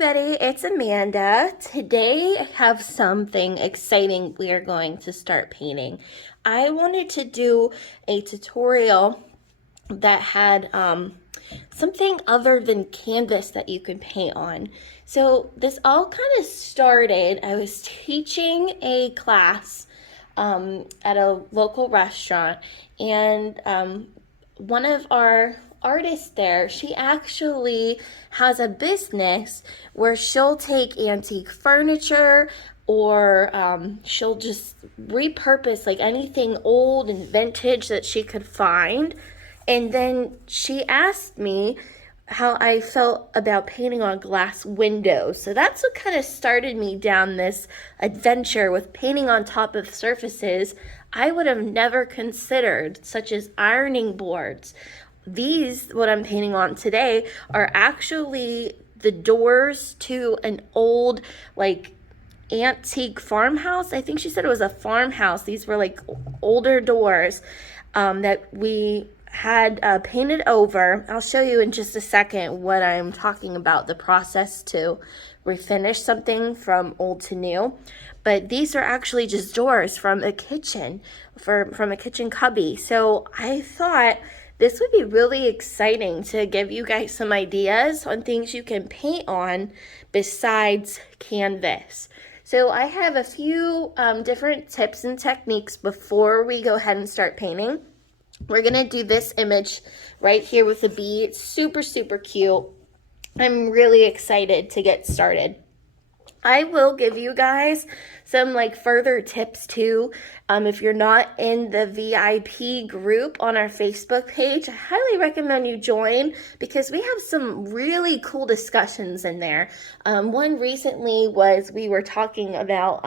everybody, it's Amanda. Today I have something exciting we are going to start painting. I wanted to do a tutorial that had something other than canvas that you can paint on. So this all kind of started, I was teaching a class at a local restaurant, and one of our artists there, she actually has a business where she'll take antique furniture or she'll just repurpose like anything old and vintage that she could find. And then she asked me how I felt about painting on glass windows. So that's what kind of started me down this adventure with painting on top of surfaces I would have never considered, such as ironing boards. These, what I'm painting on today, are actually the doors to an old, like, antique farmhouse. I think she said it was a farmhouse. These were like older doors that we had painted over. I'll show you in just a second what I'm talking about, the process to refinish something from old to new. But these are actually just doors from a kitchen, from a kitchen cubby. So I thought this would be really exciting to give you guys some ideas on things you can paint on besides canvas. So I have a few different tips and techniques before we go ahead and start painting. We're gonna do this image right here with the bee. It's super, super cute. I'm really excited to get started. I will give you guys some like further tips too. If you're not in the VIP group on our Facebook page, I highly recommend you join because we have some really cool discussions in there. One recently was we were talking about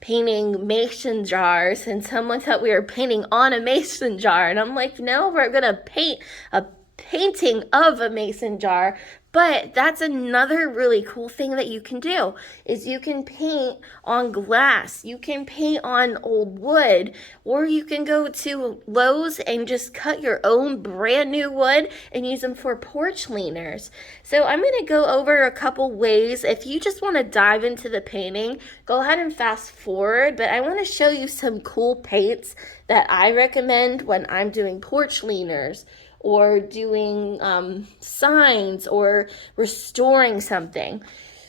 painting mason jars, and someone thought we were painting on a mason jar, and I'm like, no, we're gonna paint a painting of a mason jar. But that's another really cool thing that you can do is you can paint on glass, you can paint on old wood, or you can go to Lowe's and just cut your own brand new wood and use them for porch leaners. So I'm going to go over a couple ways. If you just want to dive into the painting, go ahead and fast forward, but I want to show you some cool paints that I recommend when I'm doing porch leaners or doing signs or restoring something.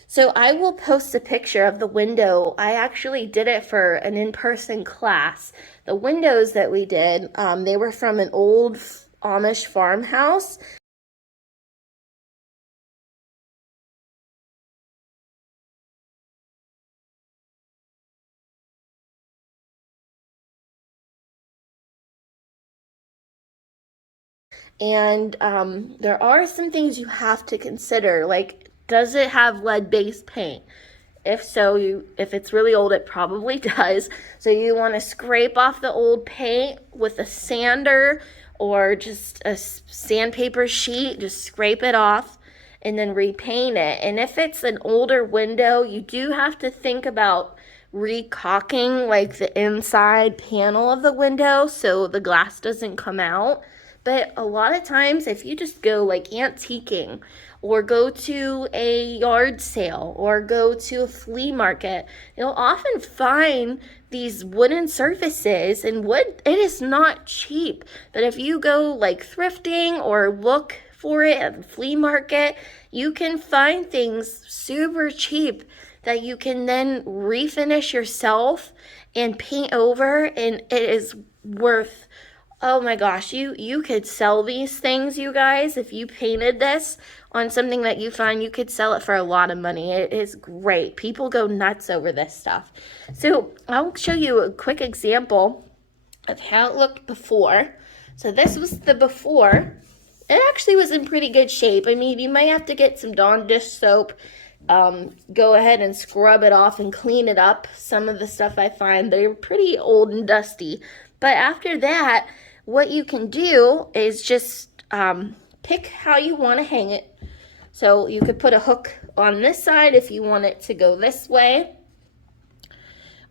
So I will post a picture of the window. I actually did it for an in-person class. The windows that we did, they were from an old Amish farmhouse. And there are some things you have to consider, like, does it have lead-based paint? If so, if it's really old, it probably does. So you want to scrape off the old paint with a sander or just a sandpaper sheet, just scrape it off and then repaint it. And if it's an older window, you do have to think about recocking like the inside panel of the window so the glass doesn't come out. But a lot of times, if you just go like antiquing or go to a yard sale or go to a flea market, you'll often find these wooden surfaces, and wood, it is not cheap. But if you go like thrifting or look for it at the flea market, you can find things super cheap that you can then refinish yourself and paint over, and it is worth, oh my gosh, you could sell these things, you guys. If you painted this on something that you find, you could sell it for a lot of money. It is great. People go nuts over this stuff. So I'll show you a quick example of how it looked before. So this was the before. It actually was in pretty good shape. I mean, you might have to get some Dawn dish soap, go ahead and scrub it off and clean it up. Some of the stuff I find, they're pretty old and dusty. But after that, what you can do is just pick how you want to hang it. So you could put a hook on this side if you want it to go this way.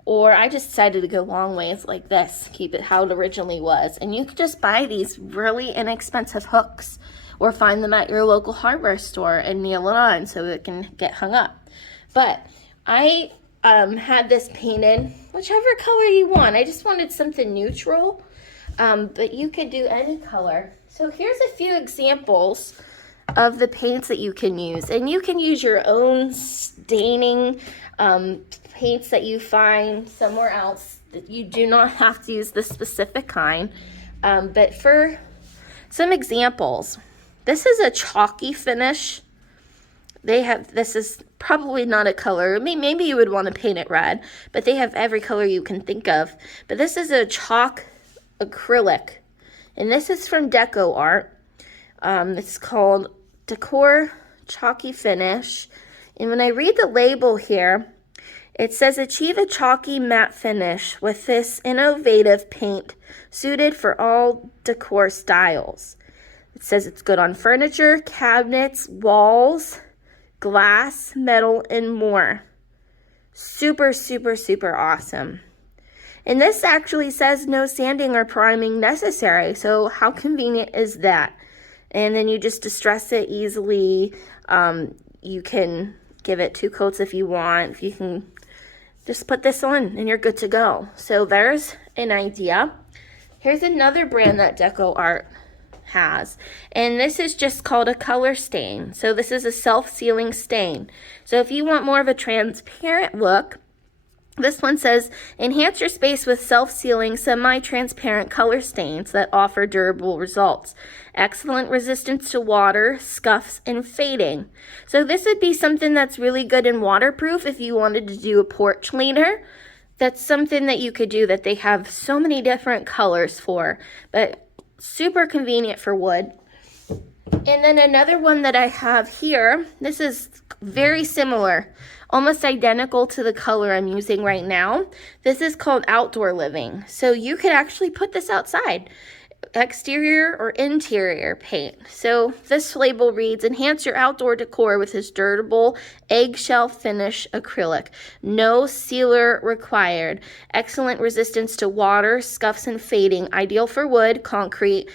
Or I just decided to go long ways like this, keep it how it originally was. And you could just buy these really inexpensive hooks or find them at your local hardware store and nail it on so it can get hung up. But I had this painted whichever color you want. I just wanted something neutral, but you could do any color. So here's a few examples of the paints that you can use, and you can use your own staining paints that you find somewhere else. You do not have to use the specific kind, but for some examples, this is a chalky finish. This is probably not a color. Maybe you would want to paint it red, but they have every color you can think of. But this is a chalk acrylic, and this is from Deco Art. It's called Decor Chalky Finish. And when I read the label here, it says achieve a chalky matte finish with this innovative paint suited for all decor styles. It says it's good on furniture, cabinets, walls, glass, metal, and more. Super, super, super awesome. And this actually says no sanding or priming necessary. So how convenient is that? And then you just distress it easily. You can give it 2 coats if you want. You can just put this on and you're good to go. So there's an idea. Here's another brand that Deco Art has, and this is just called a color stain. So this is a self-sealing stain. So if you want more of a transparent look, this one says, enhance your space with self-sealing, semi-transparent color stains that offer durable results. Excellent resistance to water, scuffs, and fading. So this would be something that's really good and waterproof if you wanted to do a porch leaner. That's something that you could do that they have so many different colors for, but super convenient for wood. And then another one that I have here, this is very similar, almost identical to the color I'm using right now. This is called Outdoor Living. So you could actually put this outside, exterior or interior paint. So this label reads, enhance your outdoor decor with this durable eggshell finish acrylic. No sealer required. Excellent resistance to water, scuffs, and fading. Ideal for wood, concrete,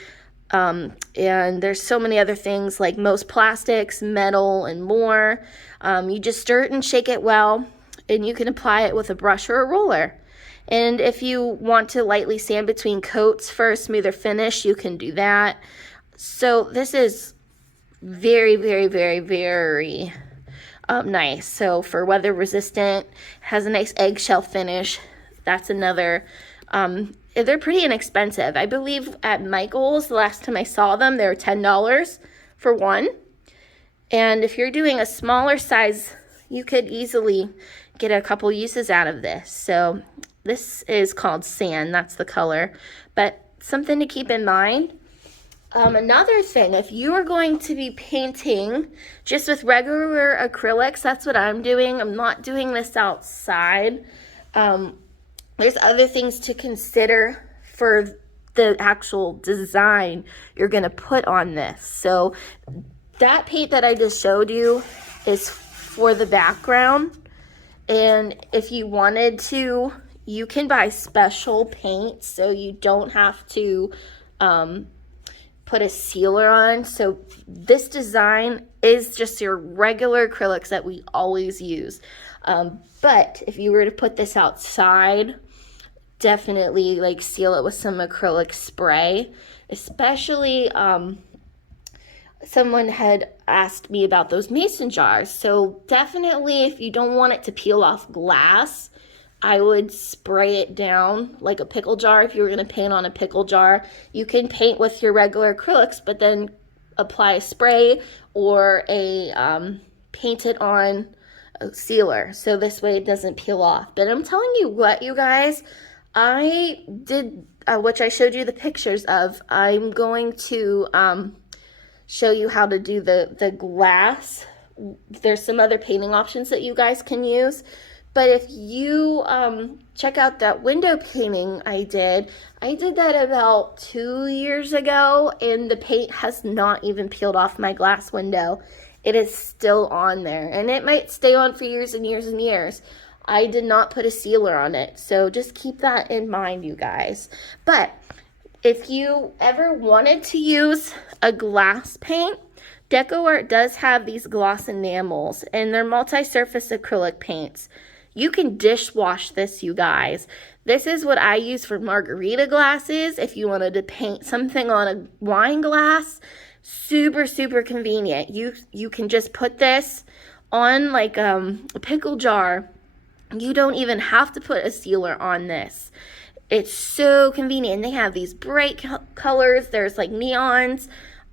and there's so many other things like most plastics, metal, and more. You just stir it and shake it well, and you can apply it with a brush or a roller. And if you want to lightly sand between coats for a smoother finish, you can do that. So this is very, very, very, very nice. So for weather resistant, has a nice eggshell finish. That's another. They're pretty inexpensive. I believe at Michael's, the last time I saw them, they were $10 for one. And if you're doing a smaller size, you could easily get a couple uses out of this. So this is called Sand. That's the color. But something to keep in mind. Another thing, if you are going to be painting just with regular acrylics, that's what I'm doing. I'm not doing this outside. There's other things to consider for the actual design you're going to put on this. So that paint that I just showed you is for the background. And if you wanted to, you can buy special paint so you don't have to put a sealer on. So this design is just your regular acrylics that we always use. But if you were to put this outside, definitely like seal it with some acrylic spray. Especially someone had asked me about those mason jars. So definitely if you don't want it to peel off glass, I would spray it down like a pickle jar. If you were going to paint on a pickle jar, you can paint with your regular acrylics, but then apply a spray or a paint it on a sealer. So this way it doesn't peel off. But I'm telling you what, you guys, I did, which I showed you the pictures of. I'm going to show you how to do the glass. There's some other painting options that you guys can use. But if you check out that window painting I did that about 2 years ago, and the paint has not even peeled off my glass window. It is still on there, and it might stay on for years and years and years. I did not put a sealer on it, so just keep that in mind, you guys. But If you ever wanted to use a glass paint, DecoArt does have these gloss enamels, and they're multi-surface acrylic paints. You can dishwash this, you guys. This is what I use for margarita glasses. If you wanted to paint something on a wine glass, super, super convenient. You can just put this on like a pickle jar. You don't even have to put a sealer on this. It's so convenient. They have these bright colors. There's like neons.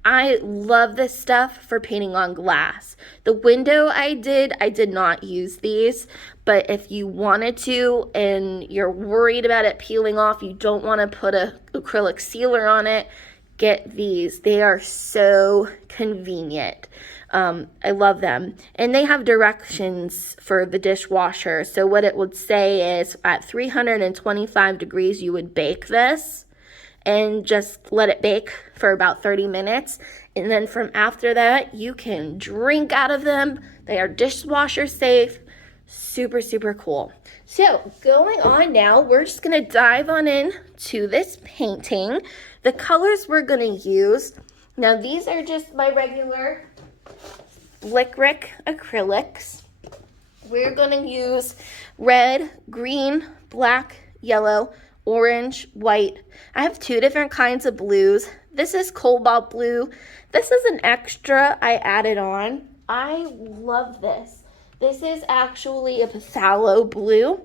I love this stuff for painting on glass. The window I did not use these, but if you wanted to and you're worried about it peeling off, you don't want to put a acrylic sealer on it, get these. They are so convenient. I love them. And they have directions for the dishwasher. So what it would say is at 325 degrees, you would bake this and just let it bake for about 30 minutes. And then from after that, you can drink out of them. They are dishwasher safe. Super, super cool. So going on now, we're just gonna dive on in to this painting. The colors we're gonna use, now these are just my regular Licorice acrylics. We're gonna use red, green, black, yellow, orange, white. I have 2 different kinds of blues. This is cobalt blue. This is an extra I added on. I love this. This is actually a phthalo blue.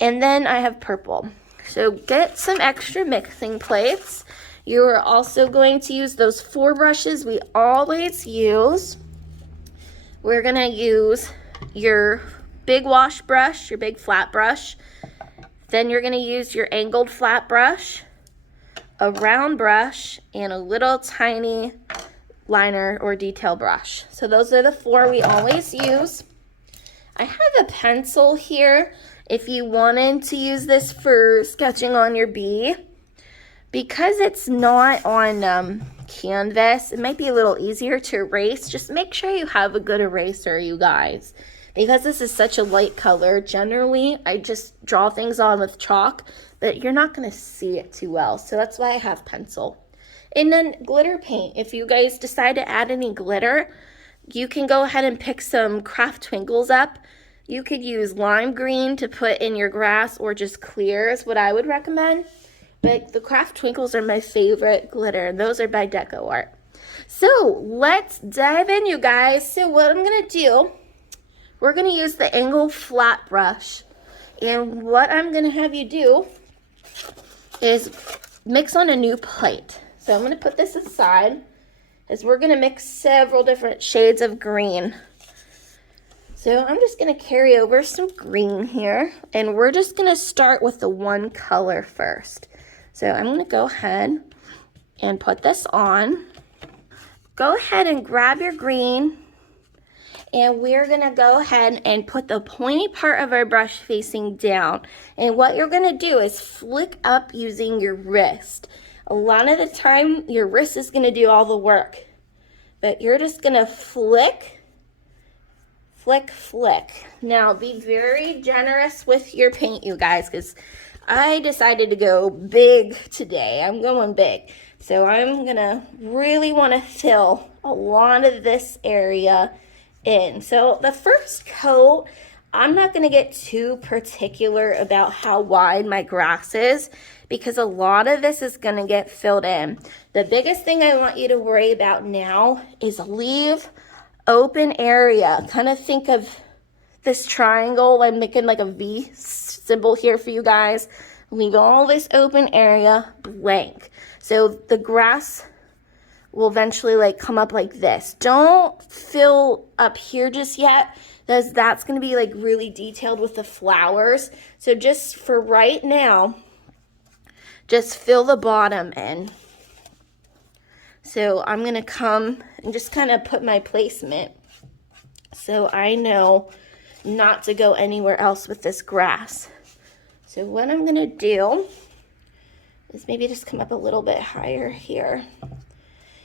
And then I have purple. So get some extra mixing plates. You are also going to use those 4 brushes we always use. We're gonna use your big wash brush, your big flat brush. Then you're gonna use your angled flat brush, a round brush, and a little tiny liner or detail brush. So those are the 4 we always use. I have a pencil here if you wanted to use this for sketching on your bee. Because it's not on canvas, it might be a little easier to erase. Just make sure you have a good eraser, you guys. Because this is such a light color, generally I just draw things on with chalk, but you're not going to see it too well. So that's why I have pencil. And then glitter paint. If you guys decide to add any glitter, you can go ahead and pick some craft twinkles up. You could use lime green to put in your grass, or just clear is what I would recommend. But the craft twinkles are my favorite glitter, and those are by DecoArt. So let's dive in, you guys. So what I'm gonna do, we're gonna use the angled flat brush. And what I'm gonna have you do is mix on a new plate. So I'm gonna put this aside, as we're gonna mix several different shades of green. So I'm just gonna carry over some green here, and we're just gonna start with the one color first. So I'm gonna go ahead and put this on. Go ahead and grab your green, and we're gonna go ahead and put the pointy part of our brush facing down. And what you're gonna do is flick up using your wrist. A lot of the time, your wrist is gonna do all the work, but you're just gonna flick, flick, flick. Now be very generous with your paint, you guys, because I decided to go big today. I'm going big. So I'm gonna really wanna fill a lot of this area in. So the first coat, I'm not gonna get too particular about how wide my grass is, because a lot of this is gonna get filled in. The biggest thing I want you to worry about now is leave open area. Kind of think of this triangle. I'm making like a V symbol here for you guys. Leave all this open area blank. So the grass will eventually like come up like this. Don't fill up here just yet, because that's going to be like really detailed with the flowers. So just for right now, just fill the bottom in. So I'm going to come and just kind of put my placement so I know not to go anywhere else with this grass. So what I'm going to do is maybe just come up a little bit higher here.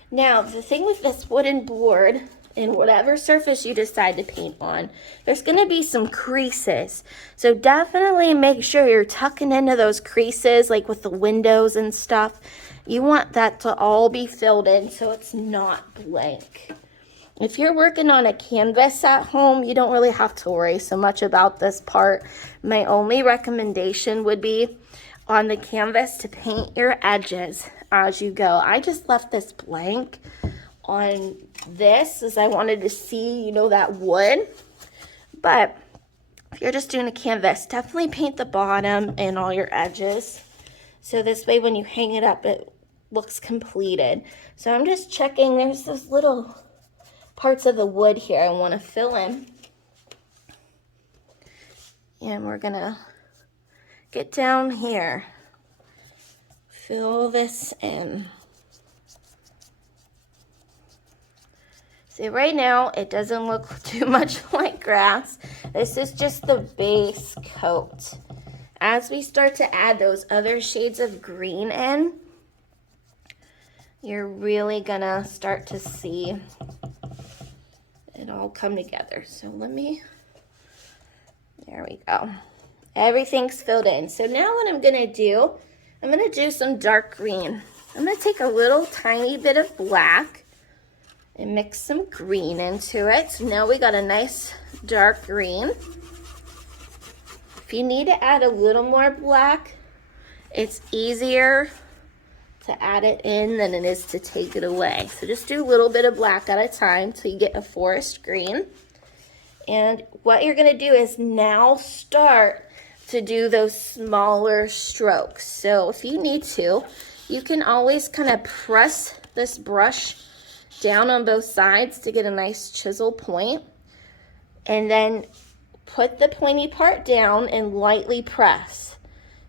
Now, the thing with this wooden board, in whatever surface you decide to paint on, there's going to be some creases. So definitely make sure you're tucking into those creases, like with the windows and stuff. You want that to all be filled in so it's not blank. If you're working on a canvas at home, you don't really have to worry so much about this part. My only recommendation would be on the canvas to paint your edges as you go. I just left this blank on this as I wanted to see, you know, that wood. But if you're just doing a canvas, definitely paint the bottom and all your edges. So this way when you hang it up, it looks completed. So I'm just checking, there's those little parts of the wood here I want to fill in. And we're gonna get down here, fill this in. See, right now it doesn't look too much like grass. This is just the base coat. As we start to add those other shades of green in, you're really gonna start to see it all come together. So there we go. Everything's filled in. So now what I'm gonna do, I'm gonna do some dark green. I'm gonna take a little tiny bit of black and mix some green into it. So now we got a nice dark green. If you need to add a little more black, it's easier to add it in than it is to take it away. So just do a little bit of black at a time till you get a forest green. And what you're gonna do is now start to do those smaller strokes. So if you need to, you can always kind of press this brush down on both sides to get a nice chisel point. And then put the pointy part down and lightly press.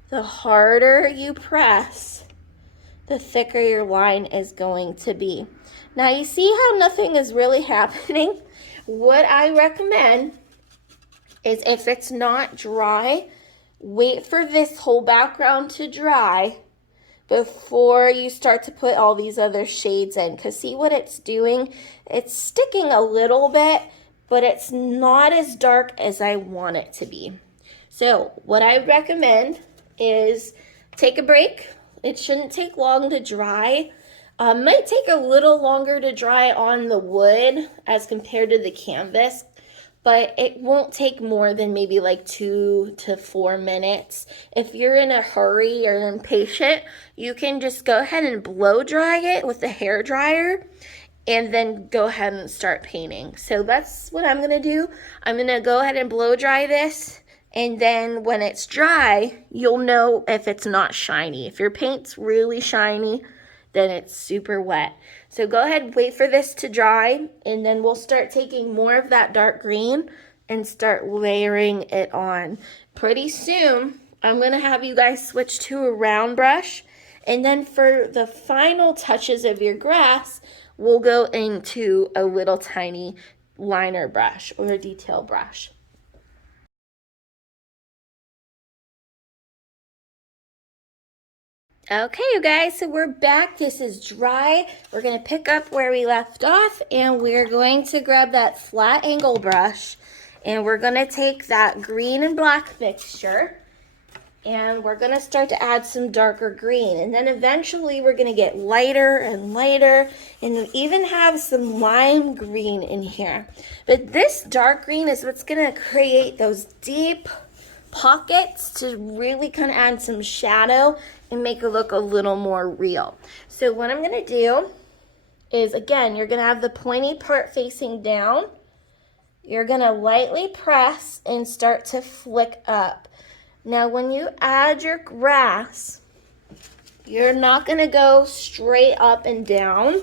The harder you press, the thicker your line is going to be. Now you see how nothing is really happening? What I recommend is if it's not dry, wait for this whole background to dry before you start to put all these other shades in. Because see what it's doing? It's sticking a little bit, but it's not as dark as I want it to be. So what I recommend is take a break. It shouldn't take long to dry. Might take a little longer to dry on the wood as compared to the canvas, but it won't take more than maybe like 2 to 4 minutes. If you're in a hurry or impatient, you can just go ahead and blow dry it with a hair dryer and then go ahead and start painting. So that's what I'm gonna do. I'm gonna go ahead and blow dry this, and then when it's dry, you'll know if it's not shiny. If your paint's really shiny, then it's super wet. So go ahead, wait for this to dry, and then we'll start taking more of that dark green and start layering it on. Pretty soon, I'm gonna have you guys switch to a round brush, and then for the final touches of your grass, we'll go into a little tiny liner brush or a detail brush. Okay, you guys, so we're back. This is dry. We're gonna pick up where we left off, and we're going to grab that flat angle brush, and we're gonna take that green and black mixture, and we're gonna start to add some darker green, and then eventually we're gonna get lighter and lighter, and even have some lime green in here. But this dark green is what's gonna create those deep pockets to really kind of add some shadow and make it look a little more real. So what I'm gonna do is, again, you're gonna have the pointy part facing down. You're gonna lightly press and start to flick up. Now when you add your grass, you're not gonna go straight up and down.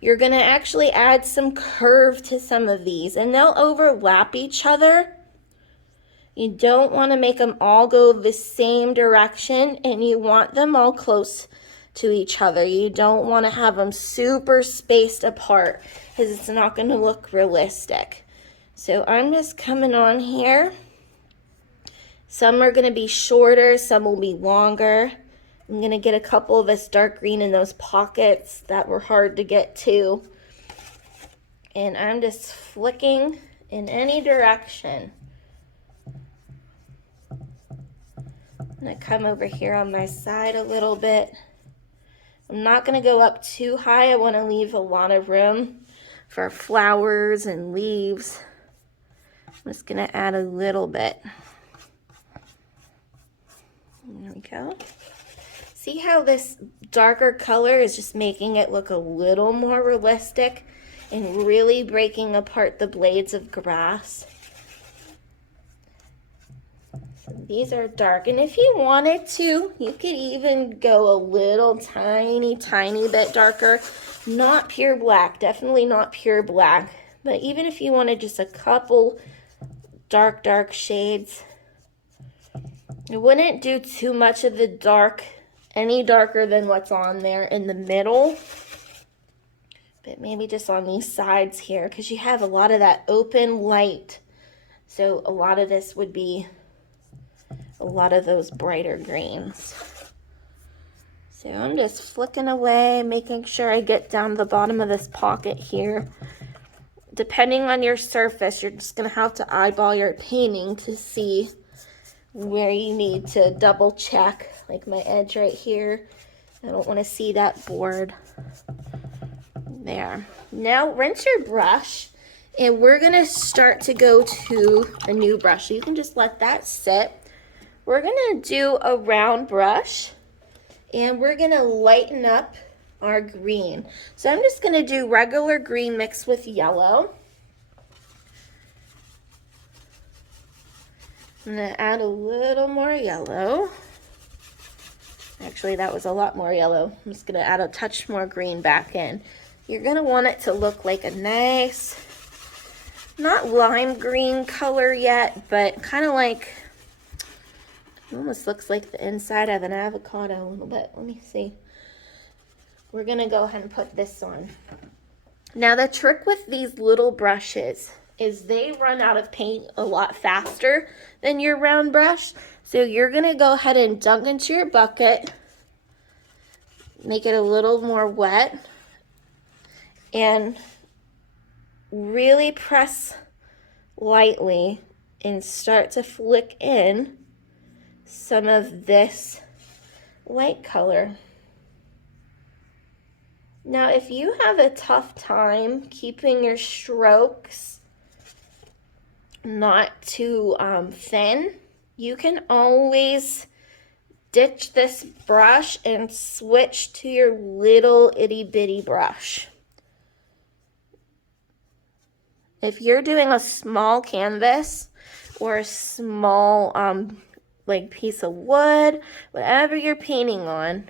You're gonna actually add some curve to some of these, and they'll overlap each other. You don't want to make them all go the same direction, and you want them all close to each other. You don't want to have them super spaced apart because it's not going to look realistic. So I'm just coming on here. Some are going to be shorter, some will be longer. I'm going to get a couple of this dark green in those pockets that were hard to get to. And I'm just flicking in any direction. I'm gonna come over here on my side a little bit. I'm not gonna go up too high. I wanna leave a lot of room for flowers and leaves. I'm just gonna add a little bit. There we go. See how this darker color is just making it look a little more realistic and really breaking apart the blades of grass. So these are dark, and if you wanted to, you could even go a little tiny bit darker. Not pure black, definitely not pure black, but even if you wanted just a couple dark shades, it wouldn't do too much of the dark, any darker than what's on there in the middle, but maybe just on these sides here, because you have a lot of that open light. So a lot of this would be a lot of those brighter greens. So I'm just flicking away, making sure I get down to the bottom of this pocket here. Depending on your surface, you're just gonna have to eyeball your painting to see where you need to double check, like my edge right here. I don't want to see that board. There. Now rinse your brush, and we're gonna start to go to a new brush. So you can just let that sit. We're gonna do a round brush, and we're gonna lighten up our green. So I'm just gonna do regular green mixed with yellow. I'm gonna add a little more yellow. Actually, that was a lot more yellow. I'm just gonna add a touch more green back in. You're gonna want it to look like a nice, not lime green color yet, but kind of like, it almost looks like the inside of an avocado a little bit. Let me see. We're gonna go ahead and put this on. Now the trick with these little brushes is they run out of paint a lot faster than your round brush. So you're gonna go ahead and dunk into your bucket, make it a little more wet, and really press lightly and start to flick in some of this light color. Now, if you have a tough time keeping your strokes not too thin, you can always ditch this brush and switch to your little itty bitty brush. If you're doing a small canvas or a small like piece of wood, whatever you're painting on,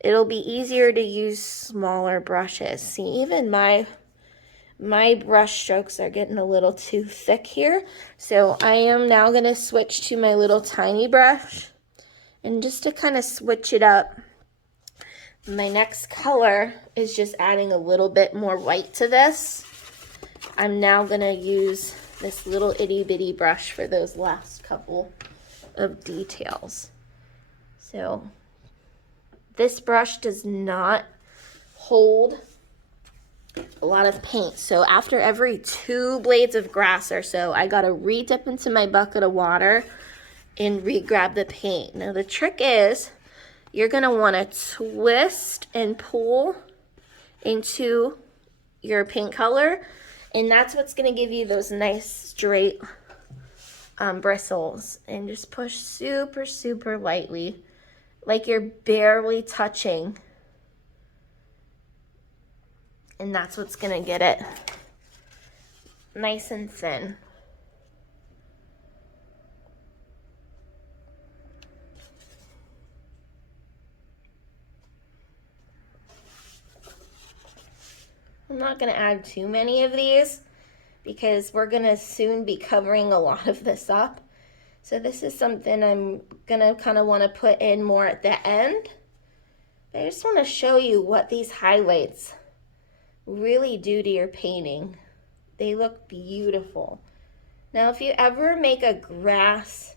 it'll be easier to use smaller brushes. See, even my brush strokes are getting a little too thick here. So I am now gonna switch to my little tiny brush. And just to kind of switch it up, my next color is just adding a little bit more white to this. I'm now gonna use this little itty bitty brush for those last couple of details. So this brush does not hold a lot of paint. So after every 2 blades of grass or so, I gotta re-dip into my bucket of water and re-grab the paint. Now the trick is, you're gonna wanna twist and pull into your paint color, and that's what's gonna give you those nice straight bristles. And just push super lightly, like you're barely touching. And that's what's gonna get it nice and thin. I'm not gonna add too many of these because we're gonna soon be covering a lot of this up. So this is something I'm gonna kind of wanna put in more at the end. But I just wanna show you what these highlights really do to your painting. They look beautiful. Now, if you ever make a grass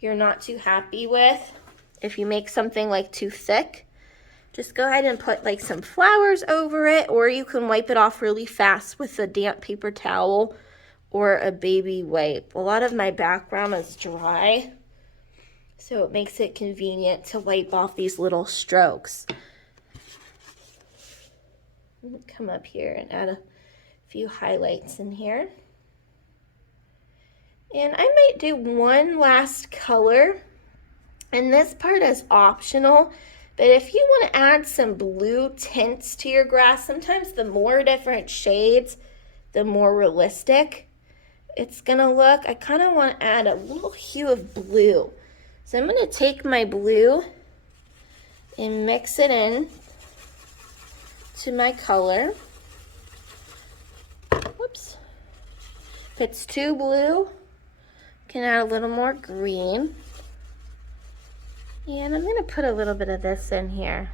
you're not too happy with, if you make something like too thick, just go ahead and put like some flowers over it, or you can wipe it off really fast with a damp paper towel or a baby wipe. A lot of my background is dry, so it makes it convenient to wipe off these little strokes. Come up here and add a few highlights in here. And I might do one last color, and this part is optional, but if you want to add some blue tints to your grass, sometimes the more different shades, the more realistic it's gonna look. I kind of want to add a little hue of blue. So I'm gonna take my blue and mix it in to my color. Whoops. If it's too blue, can add a little more green. And I'm gonna put a little bit of this in here,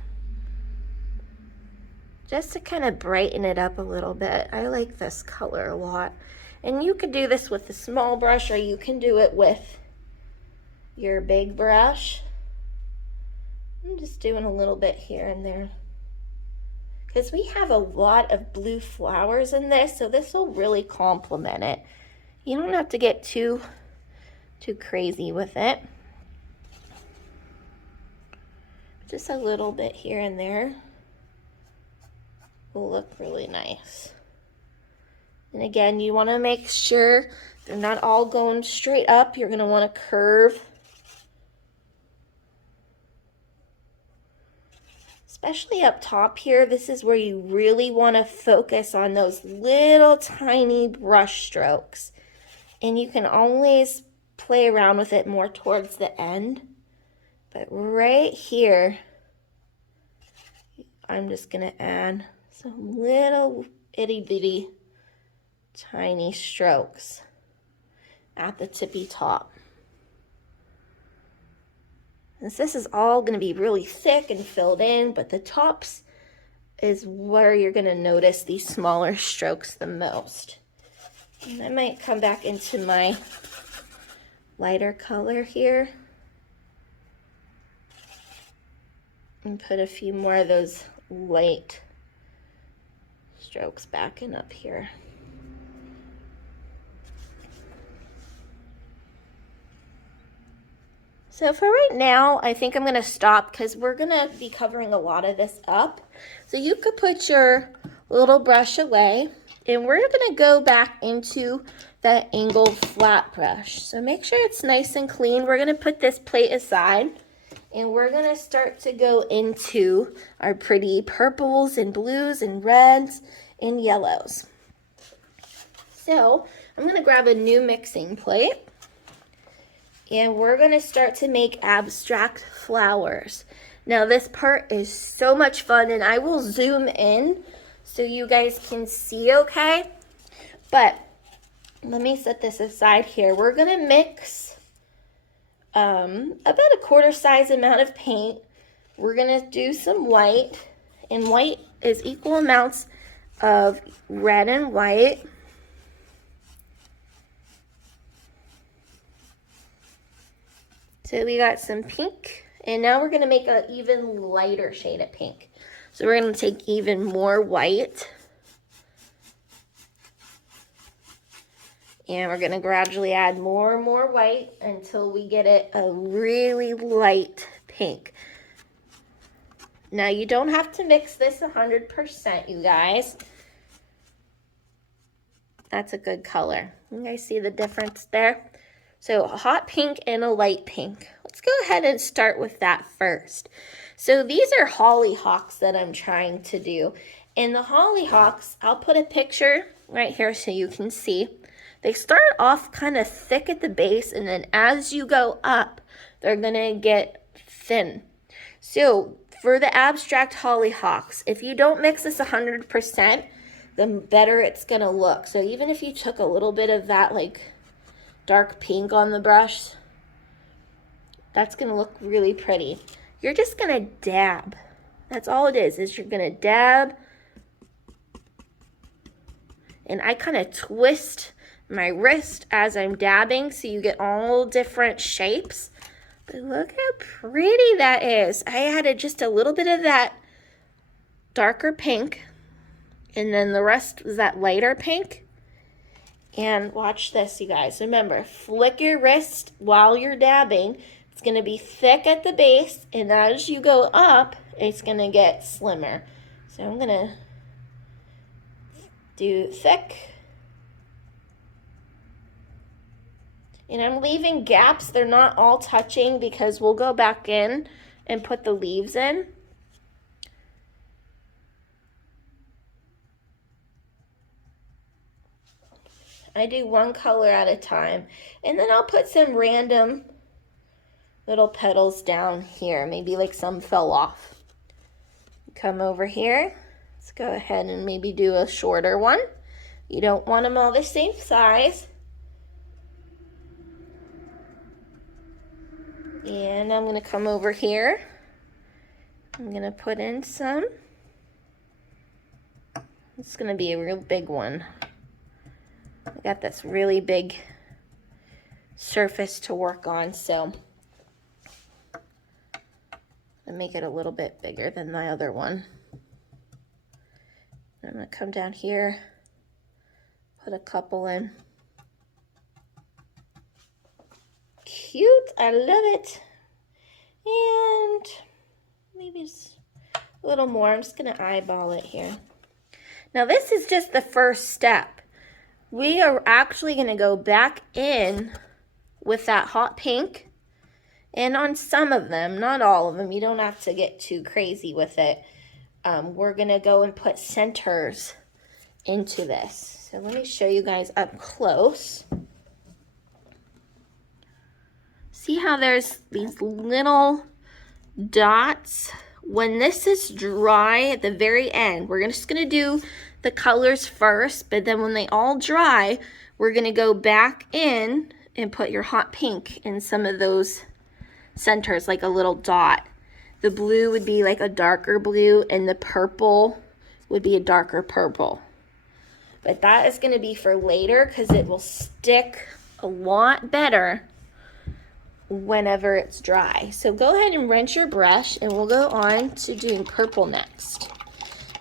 just to kind of brighten it up a little bit. I like this color a lot. And you could do this with a small brush, or you can do it with your big brush. I'm just doing a little bit here and there, because we have a lot of blue flowers in this, so this will really complement it. You don't have to get too crazy with it. Just a little bit here and there will look really nice. And again, you want to make sure they're not all going straight up. You're going to want to curve. Especially up top here, this is where you really want to focus on those little tiny brush strokes. And you can always play around with it more towards the end. But right here, I'm just going to add some little itty bitty tiny strokes at the tippy top. Since this is all going to be really thick and filled in, but the tops is where you're going to notice these smaller strokes the most. And I might come back into my lighter color here and put a few more of those light strokes back and up here. So for right now, I think I'm going to stop, because we're going to be covering a lot of this up. So you could put your little brush away, and we're going to go back into that angled flat brush. So make sure it's nice and clean. We're going to put this plate aside, and we're going to start to go into our pretty purples and blues and reds and yellows. So I'm going to grab a new mixing plate. And we're going to start to make abstract flowers. Now this part is so much fun, and I will zoom in so you guys can see okay. But let me set this aside here. We're going to mix about a quarter size amount of paint. We're going to do some white, and white is equal amounts of red and white. So we got some pink, and now we're going to make an even lighter shade of pink. So we're going to take even more white, and we're going to gradually add more and more white until we get it a really light pink. Now you don't have to mix this 100%, you guys. That's a good color. You guys see the difference there? So a hot pink and a light pink. Let's go ahead and start with that first. So these are hollyhocks that I'm trying to do. And the hollyhocks, I'll put a picture right here so you can see. They start off kind of thick at the base, and then as you go up, they're gonna get thin. So for the abstract hollyhocks, if you don't mix this 100%, the better it's gonna look. So even if you took a little bit of that like dark pink on the brush, that's gonna look really pretty. You're just gonna dab. That's all it is you're gonna dab. And I kind of twist my wrist as I'm dabbing so you get all different shapes. But look how pretty that is. I added just a little bit of that darker pink, and then the rest is that lighter pink. And watch this, you guys. Remember, flick your wrist while you're dabbing. It's going to be thick at the base, and as you go up, it's going to get slimmer. So I'm going to do thick. And I'm leaving gaps. They're not all touching because we'll go back in and put the leaves in. I do one color at a time. And then I'll put some random little petals down here. Maybe like some fell off. Come over here. Let's go ahead and maybe do a shorter one. You don't want them all the same size. And I'm going to come over here. I'm going to put in some. It's going to be a real big one. I got this really big surface to work on, so I'll make it a little bit bigger than the other one. I'm going to come down here, put a couple in. Cute, I love it. And maybe just a little more. I'm just going to eyeball it here. Now this is just the first step. We are actually going to go back in with that hot pink. And on some of them, not all of them, you don't have to get too crazy with it. We're going to go and put centers into this. So let me show you guys up close. See how there's these little dots? When this is dry at the very end, we're just going to do the colors first, but then when they all dry, we're going to go back in and put your hot pink in some of those centers, like a little dot. The blue would be like a darker blue, and the purple would be a darker purple. But that is going to be for later because it will stick a lot better whenever it's dry. So go ahead and rinse your brush, and we'll go on to doing purple next.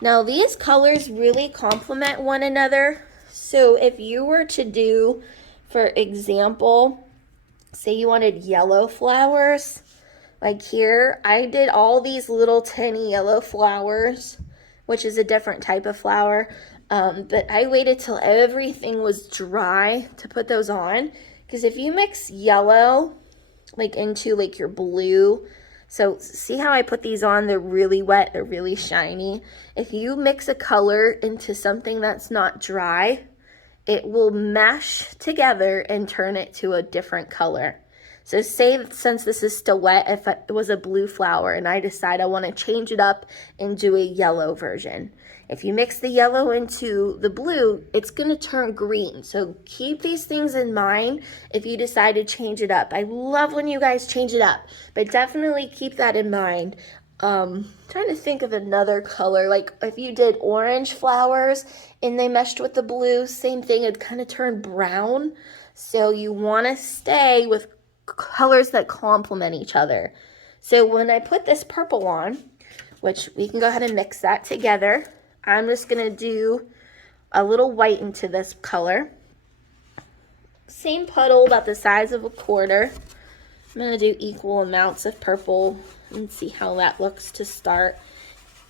Now these colors really complement one another. So if you were to do, for example, say you wanted yellow flowers, like here, I did all these little tiny yellow flowers, which is a different type of flower. But I waited till everything was dry to put those on, because if you mix yellow like into like your blue, so see how I put these on, they're really wet, they're really shiny. If you mix a color into something that's not dry, it will mesh together and turn it to a different color. So say, since this is still wet, if it was a blue flower and I decide I want to change it up and do a yellow version. If you mix the yellow into the blue, it's going to turn green. So keep these things in mind if you decide to change it up. I love when you guys change it up, but definitely keep that in mind. Trying to think of another color, like if you did orange flowers and they meshed with the blue, same thing, it'd kind of turn brown. So you want to stay with colors that complement each other. So when I put this purple on, which we can go ahead and mix that together, I'm just going to do a little white into this color. Same puddle, about the size of a quarter. I'm going to do equal amounts of purple and see how that looks to start.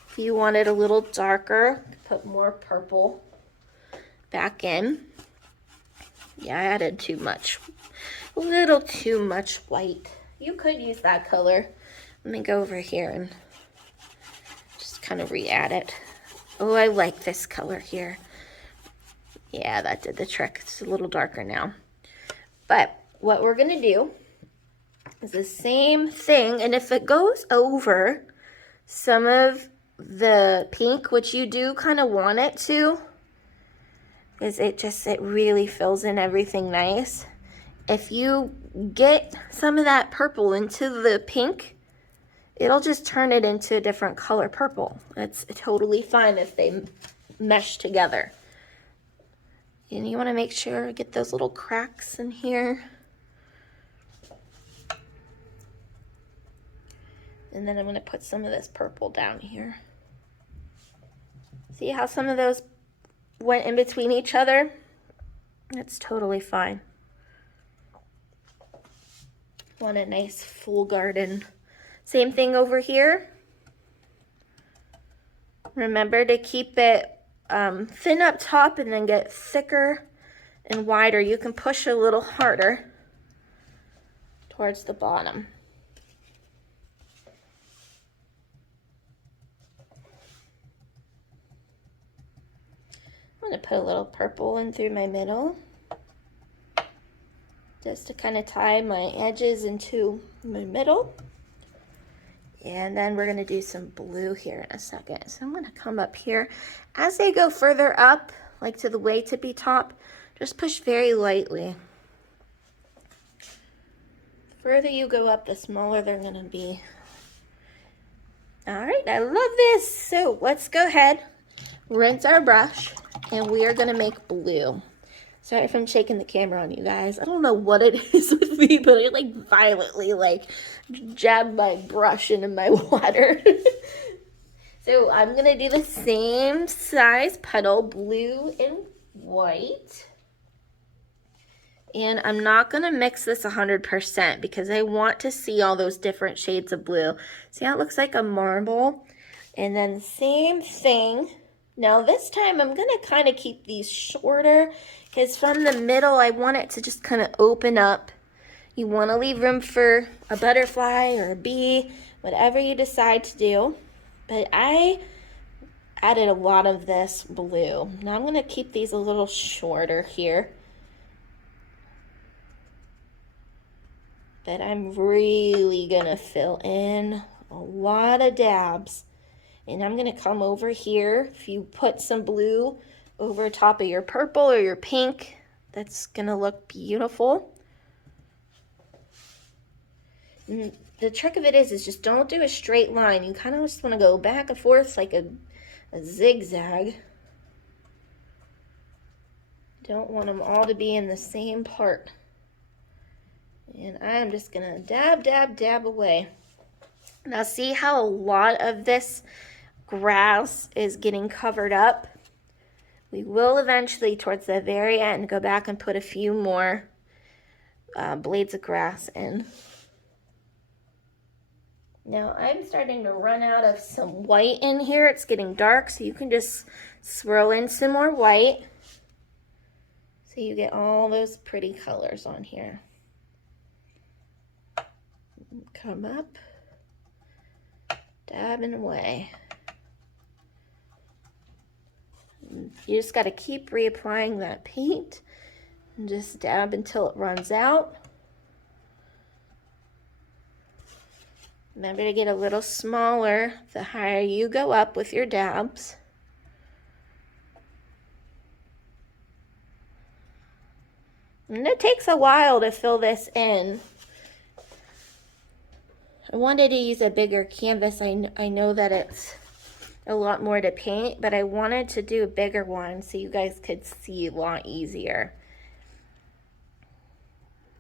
If you want it a little darker, put more purple back in. Yeah, I added too much. A little too much white. You could use that color. Let me go over here and just kind of re-add it. Oh, I like this color here. Yeah, that did the trick. It's a little darker now. But what we're going to do is the same thing. And if it goes over some of the pink, which you do kind of want it to, is it really fills in everything nice. If you get some of that purple into the pink, it'll just turn it into a different color purple. It's totally fine if they mesh together. And you want to make sure to get those little cracks in here. And then I'm going to put some of this purple down here. See how some of those went in between each other? That's totally fine. Want a nice full garden. Same thing over here. Remember to keep it thin up top and then get thicker and wider. You can push a little harder towards the bottom. I'm going to put a little purple in through my middle, just to kind of tie my edges into my middle. And then we're going to do some blue here in a second. So I'm going to come up here. As they go further up, like to the way tippy top, just push very lightly. The further you go up, the smaller they're going to be. All right, I love this. So let's go ahead, rinse our brush, and we are going to make blue. Sorry if I'm shaking the camera on you guys. I don't know what it is with me, but I like violently jab my brush into my water. So I'm going to do the same size petal, blue and white. And I'm not going to mix this 100% because I want to see all those different shades of blue. See how it looks like a marble? And then same thing. Now this time I'm going to kind of keep these shorter because from the middle I want it to just kind of open up. You want to leave room for a butterfly or a bee, whatever you decide to do. But I added a lot of this blue. Now I'm going to keep these a little shorter here. But I'm really going to fill in a lot of dabs. And I'm going to come over here. If you put some blue over top of your purple or your pink, that's going to look beautiful. And the trick of it is just don't do a straight line. You kind of just want to go back and forth like a zigzag. Don't want them all to be in the same part. And I'm just going to dab, dab, dab away. Now see how a lot of this grass is getting covered up? We will eventually, towards the very end, go back and put a few more blades of grass in. Now I'm starting to run out of some white in here. It's getting dark, so you can just swirl in some more white so you get all those pretty colors on here. Come up, dabbing away. You just got to keep reapplying that paint and just dab until it runs out. Remember to get a little smaller the higher you go up with your dabs. And it takes a while to fill this in. I wanted to use a bigger canvas. I know that it's a lot more to paint, but I wanted to do a bigger one so you guys could see a lot easier.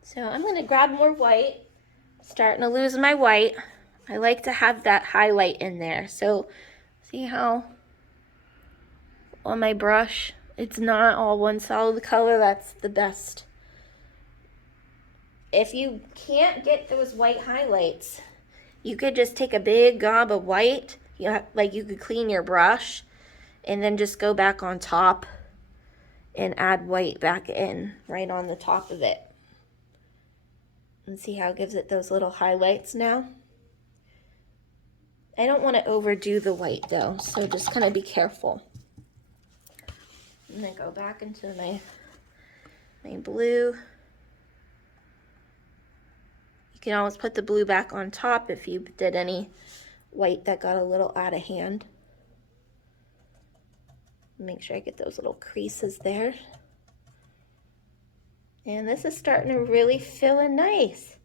So I'm going to grab more white. Starting to lose my white. I like to have that highlight in there. So see how on my brush it's not all one solid color? That's the best. If you can't get those white highlights, you could just take a big gob of white. You could clean your brush and then just go back on top and add white back in right on the top of it. And see how it gives it those little highlights now? I don't want to overdo the white though, so just kind of be careful. And then go back into my blue. You can always put the blue back on top if you did any white that got a little out of hand. Make sure I get those little creases there. And this is starting to really fill in nice.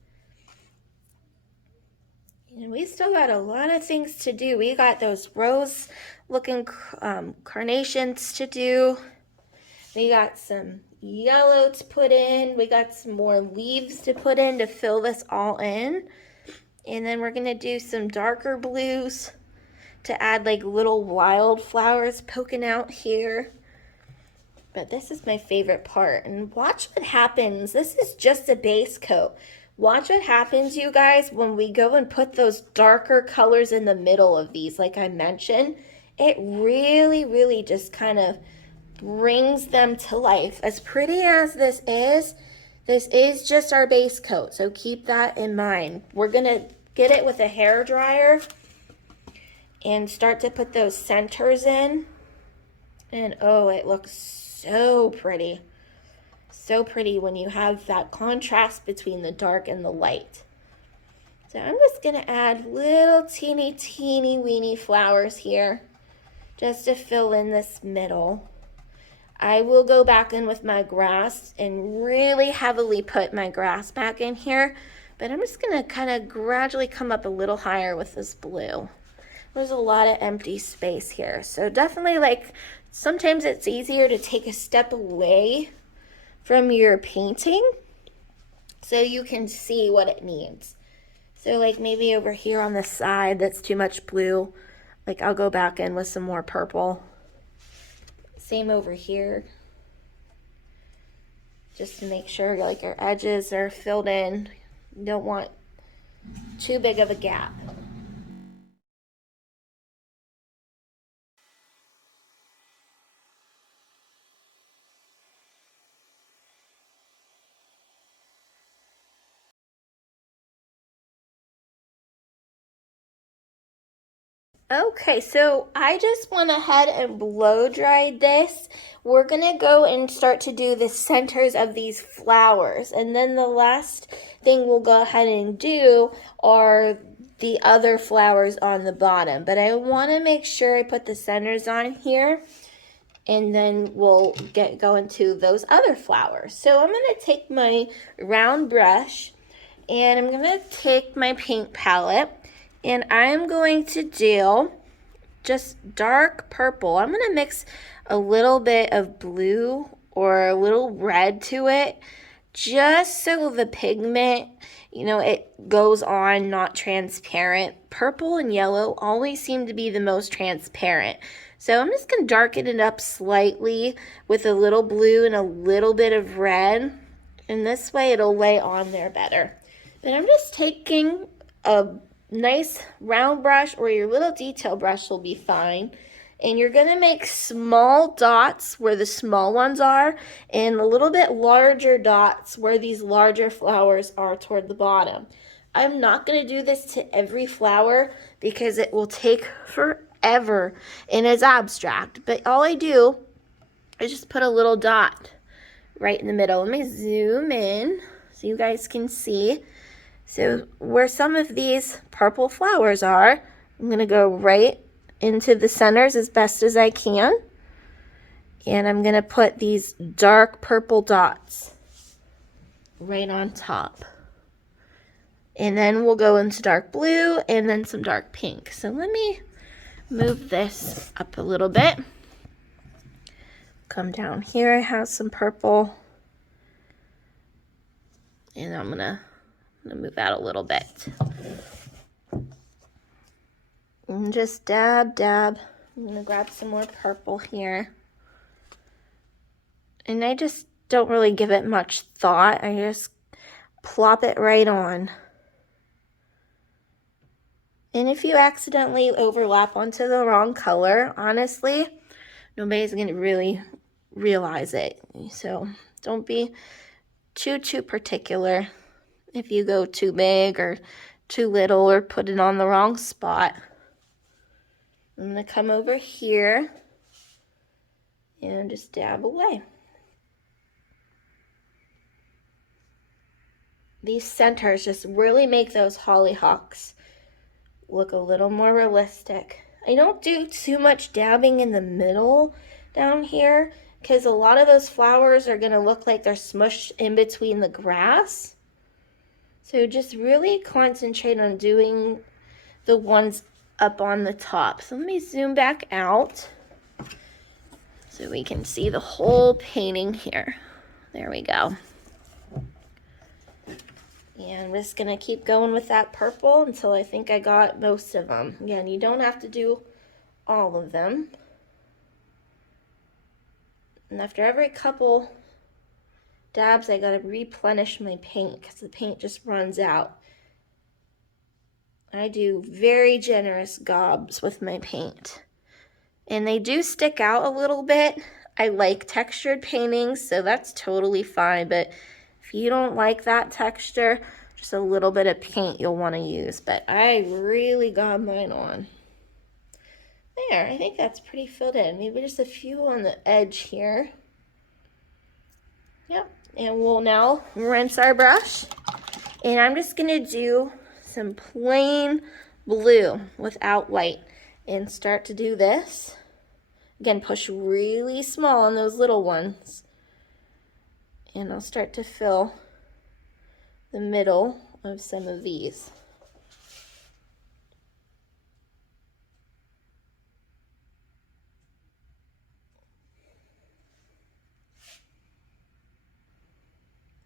And we still got a lot of things to do. We got those rose looking carnations to do. We got some yellow to put in. We got some more leaves to put in to fill this all in. And then we're going to do some darker blues to add like little wildflowers poking out here. But this is my favorite part. And watch what happens. This is just a base coat. Watch what happens, you guys, when we go and put those darker colors in the middle of these, like I mentioned. It really, really just kind of brings them to life. As pretty as this is just our base coat, so keep that in mind. We're gonna get it with a hair dryer and start to put those centers in. And oh, it looks so pretty. So pretty when you have that contrast between the dark and the light. So I'm just gonna add little teeny weeny flowers here just to fill in this middle. I will go back in with my grass and really heavily put my grass back in here, but I'm just gonna kind of gradually come up a little higher with this blue. There's a lot of empty space here, so definitely, like, sometimes it's easier to take a step away from your painting so you can see what it needs. So like maybe over here on the side that's too much blue, like I'll go back in with some more purple. Same over here, just to make sure like your edges are filled in. You don't want too big of a gap. Okay, so I just went ahead and blow dried this. We're gonna go and start to do the centers of these flowers. And then the last thing we'll go ahead and do are the other flowers on the bottom. But I wanna make sure I put the centers on here, and then we'll get going to those other flowers. So I'm gonna take my round brush and I'm gonna take my paint palette, and I'm going to do just dark purple. I'm gonna mix a little bit of blue or a little red to it, just so the pigment, you know, it goes on not transparent. Purple and yellow always seem to be the most transparent. So I'm just gonna darken it up slightly with a little blue and a little bit of red, and this way it'll lay on there better. But I'm just taking a nice round brush, or your little detail brush will be fine, and you're gonna make small dots where the small ones are and a little bit larger dots where these larger flowers are toward the bottom. I'm not gonna do this to every flower because it will take forever and it's abstract, but all I do is just put a little dot right in the middle. Let me zoom in so you guys can see. So where some of these purple flowers are, I'm going to go right into the centers as best as I can. And I'm going to put these dark purple dots right on top. And then we'll go into dark blue and then some dark pink. So let me move this up a little bit. Come down here, I have some purple. And I'm going to move out a little bit. And just dab. I'm gonna grab some more purple here. And I just don't really give it much thought. I just plop it right on. And if you accidentally overlap onto the wrong color, honestly, nobody's gonna really realize it. So don't be too particular if you go too big or too little or put it on the wrong spot. I'm going to come over here and just dab away. These centers just really make those hollyhocks look a little more realistic. I don't do too much dabbing in the middle down here because a lot of those flowers are going to look like they're smushed in between the grass. So just really concentrate on doing the ones up on the top. So let me zoom back out so we can see the whole painting here. There we go. And I'm just going to keep going with that purple until I think I got most of them. Again, you don't have to do all of them. And after every couple dabs, I got to replenish my paint because the paint just runs out. I do very generous gobs with my paint. And they do stick out a little bit. I like textured paintings, so that's totally fine. But if you don't like that texture, just a little bit of paint you'll want to use. But I really got mine on. There, I think that's pretty filled in. Maybe just a few on the edge here. Yep, and we'll now rinse our brush. And I'm just going to do some plain blue without white and start to do this. Again, push really small on those little ones. And I'll start to fill the middle of some of these.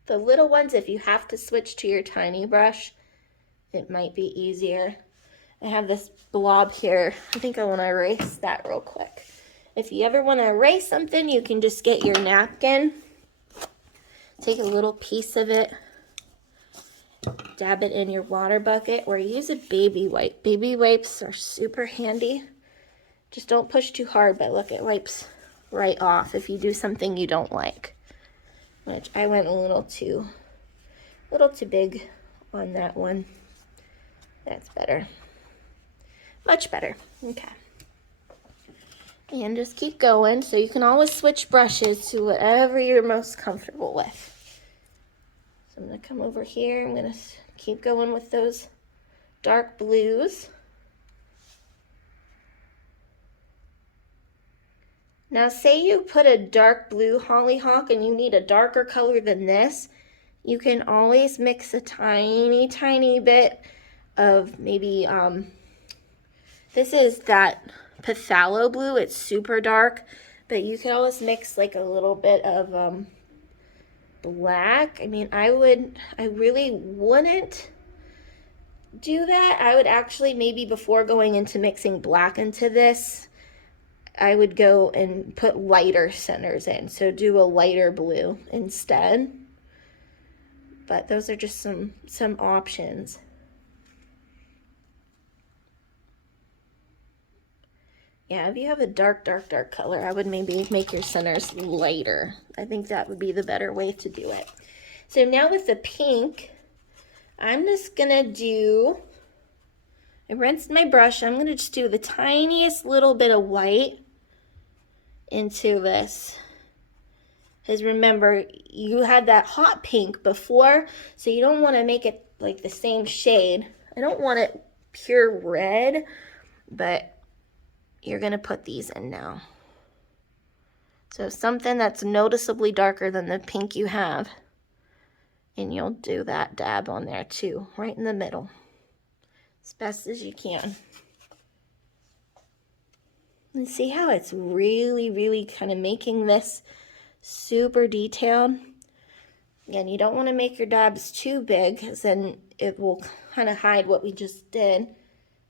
The little ones, if you have to switch to your tiny brush, it might be easier. I have this blob here. I think I want to erase that real quick. If you ever want to erase something, you can just get your napkin, take a little piece of it, dab it in your water bucket, or use a baby wipe. Baby wipes are super handy. Just don't push too hard, but look, it wipes right off if you do something you don't like. Which I went a little too big on that one. That's better. Much better. Okay. And just keep going. So you can always switch brushes to whatever you're most comfortable with. So I'm going to come over here. I'm going to keep going with those dark blues. Now say you put a dark blue hollyhock and you need a darker color than this, you can always mix a tiny, tiny bit of maybe, this is that phthalo blue, it's super dark, but you can always mix like a little bit of black. I mean, I really wouldn't do that. I would actually, maybe before going into mixing black into this, I would go and put lighter centers in. So do a lighter blue instead. But those are just some options. Yeah, if you have a dark color, I would maybe make your centers lighter. I think that would be the better way to do it. So now with the pink, I'm just gonna do, I rinsed my brush, I'm gonna just do the tiniest little bit of white into this. Because remember, you had that hot pink before, so you don't want to make it like the same shade. I don't want it pure red, but you're going to put these in now. So something that's noticeably darker than the pink you have. And you'll do that dab on there too, right in the middle, as best as you can. And see how it's really, really kind of making this super detailed. Again, you don't want to make your dabs too big because then it will kind of hide what we just did.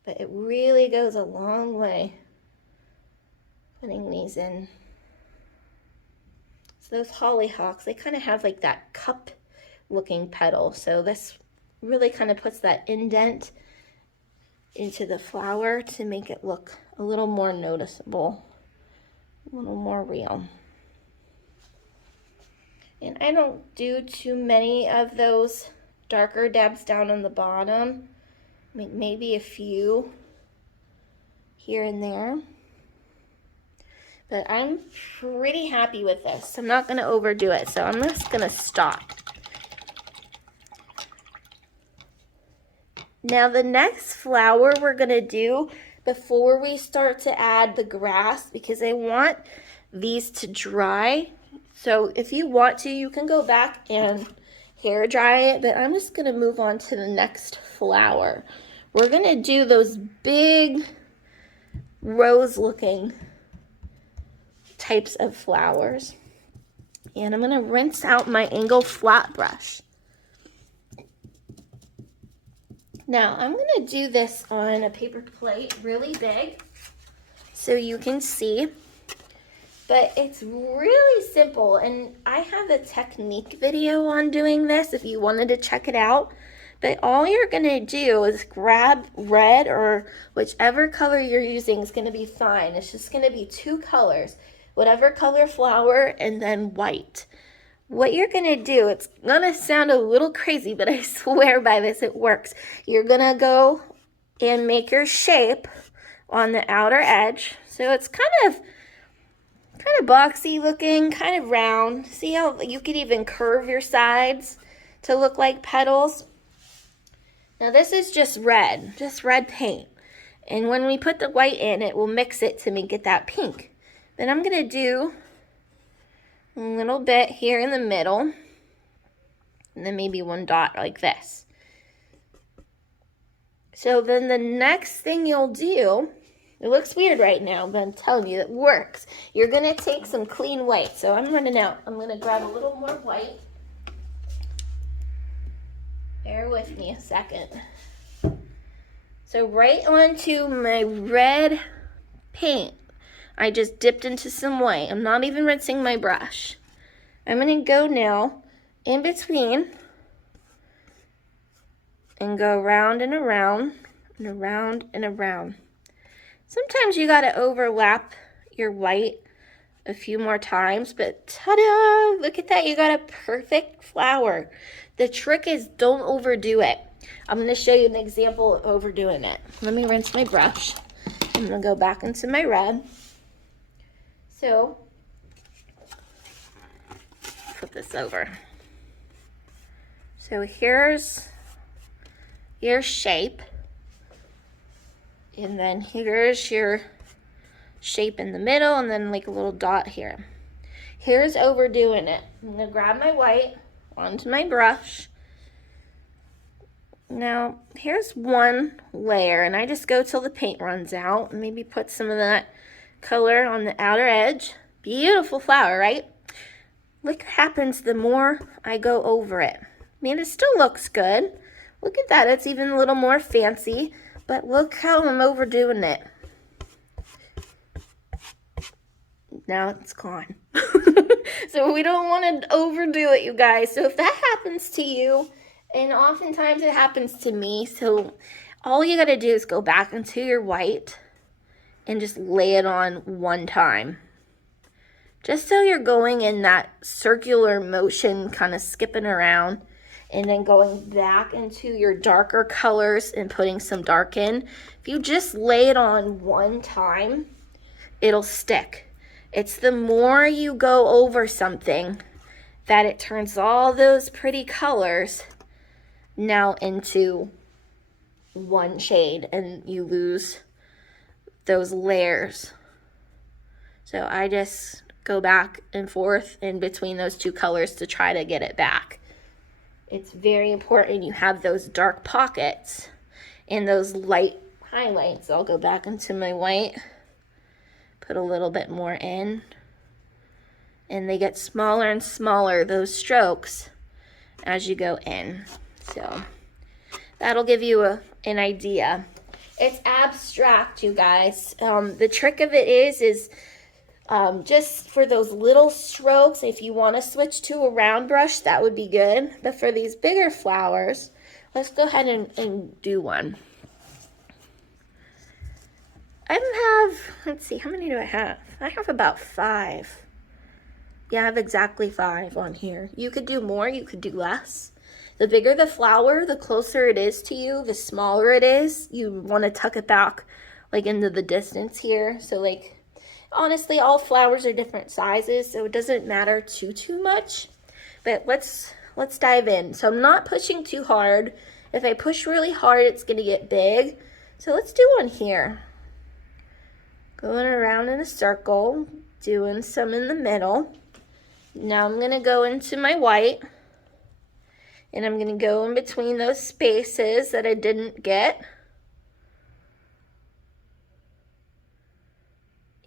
But it really goes a long way putting these in. So those hollyhocks, they kind of have like that cup looking petal. So this really kind of puts that indent into the flower to make it look a little more noticeable, a little more real. And I don't do too many of those darker dabs down on the bottom. Maybe a few here and there. But I'm pretty happy with this. I'm not going to overdo it, so I'm just going to stop. Now the next flower we're going to do before we start to add the grass, because I want these to dry. So if you want to, you can go back and hair dry it, but I'm just going to move on to the next flower. We're going to do those big rose looking types of flowers. And I'm going to rinse out my angle flat brush. Now I'm gonna do this on a paper plate, really big, so you can see. But it's really simple, and I have a technique video on doing this if you wanted to check it out. But all you're gonna do is grab red, or whichever color you're using is gonna be fine. It's just gonna be two colors, whatever color flower, and then white. What you're gonna do, it's gonna sound a little crazy, but I swear by this, it works. You're gonna go and make your shape on the outer edge. So it's kind of boxy looking, kind of round. See how you could even curve your sides to look like petals? Now this is just red paint. And when we put the white in, it will mix it to make it that pink. Then I'm gonna do a little bit here in the middle, and then maybe one dot like this. So then the next thing you'll do, it looks weird right now, but I'm telling you, it works. You're gonna take some clean white. So I'm running out. I'm gonna grab a little more white. Bear with me a second. So right onto my red paint, I just dipped into some white. I'm not even rinsing my brush. I'm gonna go now in between and go around and around and around and around. Sometimes you gotta overlap your white a few more times, but ta-da! Look at that, you got a perfect flower. The trick is don't overdo it. I'm gonna show you an example of overdoing it. Let me rinse my brush. I'm gonna go back into my red. So, flip this over. So here's your shape. And then here's your shape in the middle, and then like a little dot here. Here's overdoing it. I'm gonna grab my white onto my brush. Now, here's one layer, and I just go till the paint runs out, and maybe put some of that color on the outer edge. Beautiful flower, right? Look what happens the more I go over it. I mean, it still looks good. Look at that, it's even a little more fancy. But look how I'm overdoing it. Now it's gone. So we don't want to overdo it, you guys. So if that happens to you, and oftentimes it happens to me, so all you got to do is go back into your white and just lay it on one time. Just so you're going in that circular motion, kind of skipping around. And then going back into your darker colors and putting some dark in. If you just lay it on one time, it'll stick. It's the more you go over something that it turns all those pretty colors now into one shade, and you lose those layers. So I just go back and forth in between those two colors to try to get it back. It's very important you have those dark pockets and those light highlights. I'll go back into my white, put a little bit more in, and they get smaller and smaller, those strokes, as you go in. So that'll give you an idea. It's abstract, you guys. The trick of it is just for those little strokes, if you want to switch to a round brush, that would be good. But for these bigger flowers, let's go ahead and do one. I have, let's see, how many do I have? I have about 5. Yeah, I have exactly 5 on here. You could do more, you could do less. The bigger the flower, the closer it is to you, the smaller it is. You want to tuck it back like into the distance here. So like, honestly, all flowers are different sizes, so it doesn't matter too much. But let's dive in. So I'm not pushing too hard. If I push really hard, it's gonna get big. So let's do one here. Going around in a circle, doing some in the middle. Now I'm gonna go into my white, and I'm gonna go in between those spaces that I didn't get.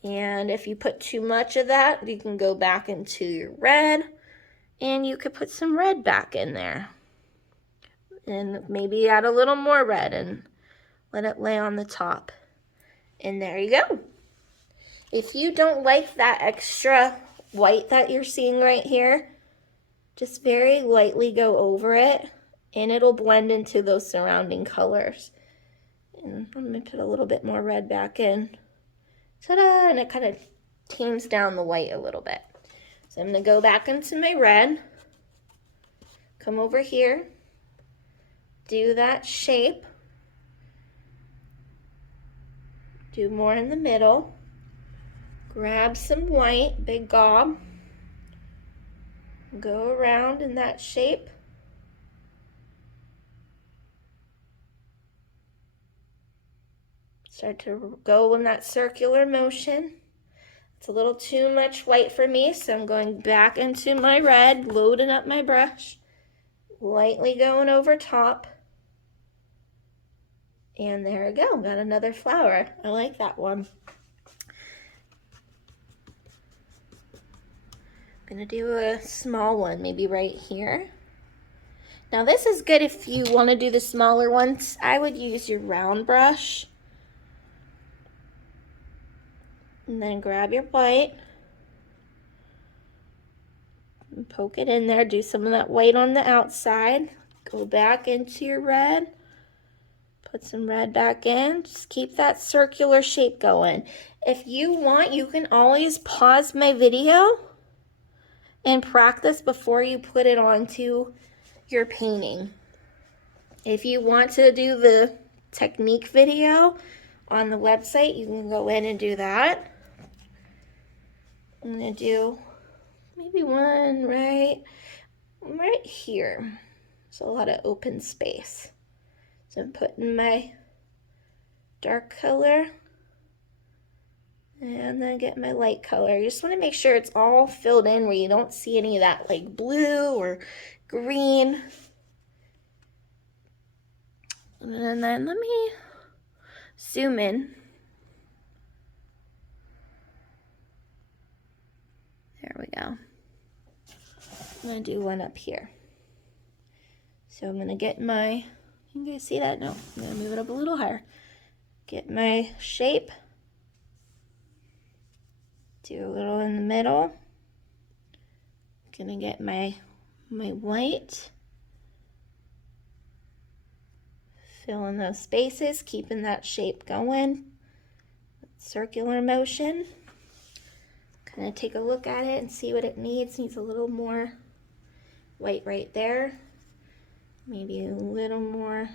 And if you put too much of that, you can go back into your red, and you could put some red back in there. And maybe add a little more red and let it lay on the top. And there you go. If you don't like that extra white that you're seeing right here, just very lightly go over it and it'll blend into those surrounding colors. And I'm gonna put a little bit more red back in. Ta-da! And it kind of tames down the white a little bit. So I'm gonna go back into my red, come over here, do that shape, do more in the middle, grab some white, big gob, go around in that shape. Start to go in that circular motion. It's a little too much white for me, so I'm going back into my red, loading up my brush, lightly going over top. And there we go, got another flower. I like that one. I'm gonna do a small one, maybe right here. Now this is good if you wanna do the smaller ones. I would use your round brush. And then grab your white and poke it in there. Do some of that white on the outside. Go back into your red. Put some red back in. Just keep that circular shape going. If you want, you can always pause my video and practice before you put it onto your painting. If you want to do the technique video on the website, you can go in and do that. I'm gonna do maybe one right here. There's a lot of open space. So I'm putting my dark color and then get my light color. You just want to make sure it's all filled in where you don't see any of that like blue or green. And then let me zoom in. There we go. I'm gonna do one up here. So I'm gonna get my, you guys see that? No, I'm gonna move it up a little higher. Get my shape. Do a little in the middle. Gonna get my white. Fill in those spaces, keeping that shape going. Circular motion. Kind of take a look at it and see what it needs. Needs a little more white right there. Maybe a little more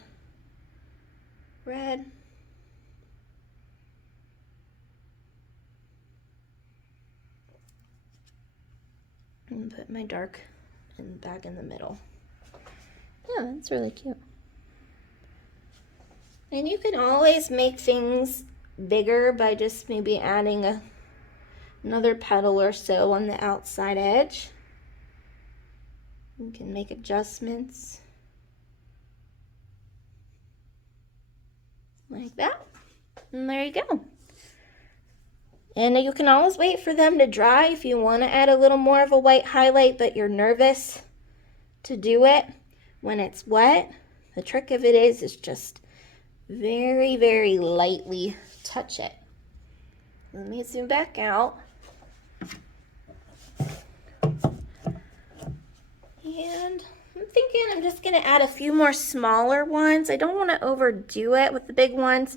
red. And put my dark back in the middle. Yeah, that's really cute. And you can always make things bigger by just maybe adding another petal or so on the outside edge. You can make adjustments like that. And there you go. And you can always wait for them to dry if you want to add a little more of a white highlight, but you're nervous to do it when it's wet. The trick of it is just very, very lightly touch it. Let me zoom back out. And I'm thinking I'm just going to add a few more smaller ones. I don't want to overdo it with the big ones.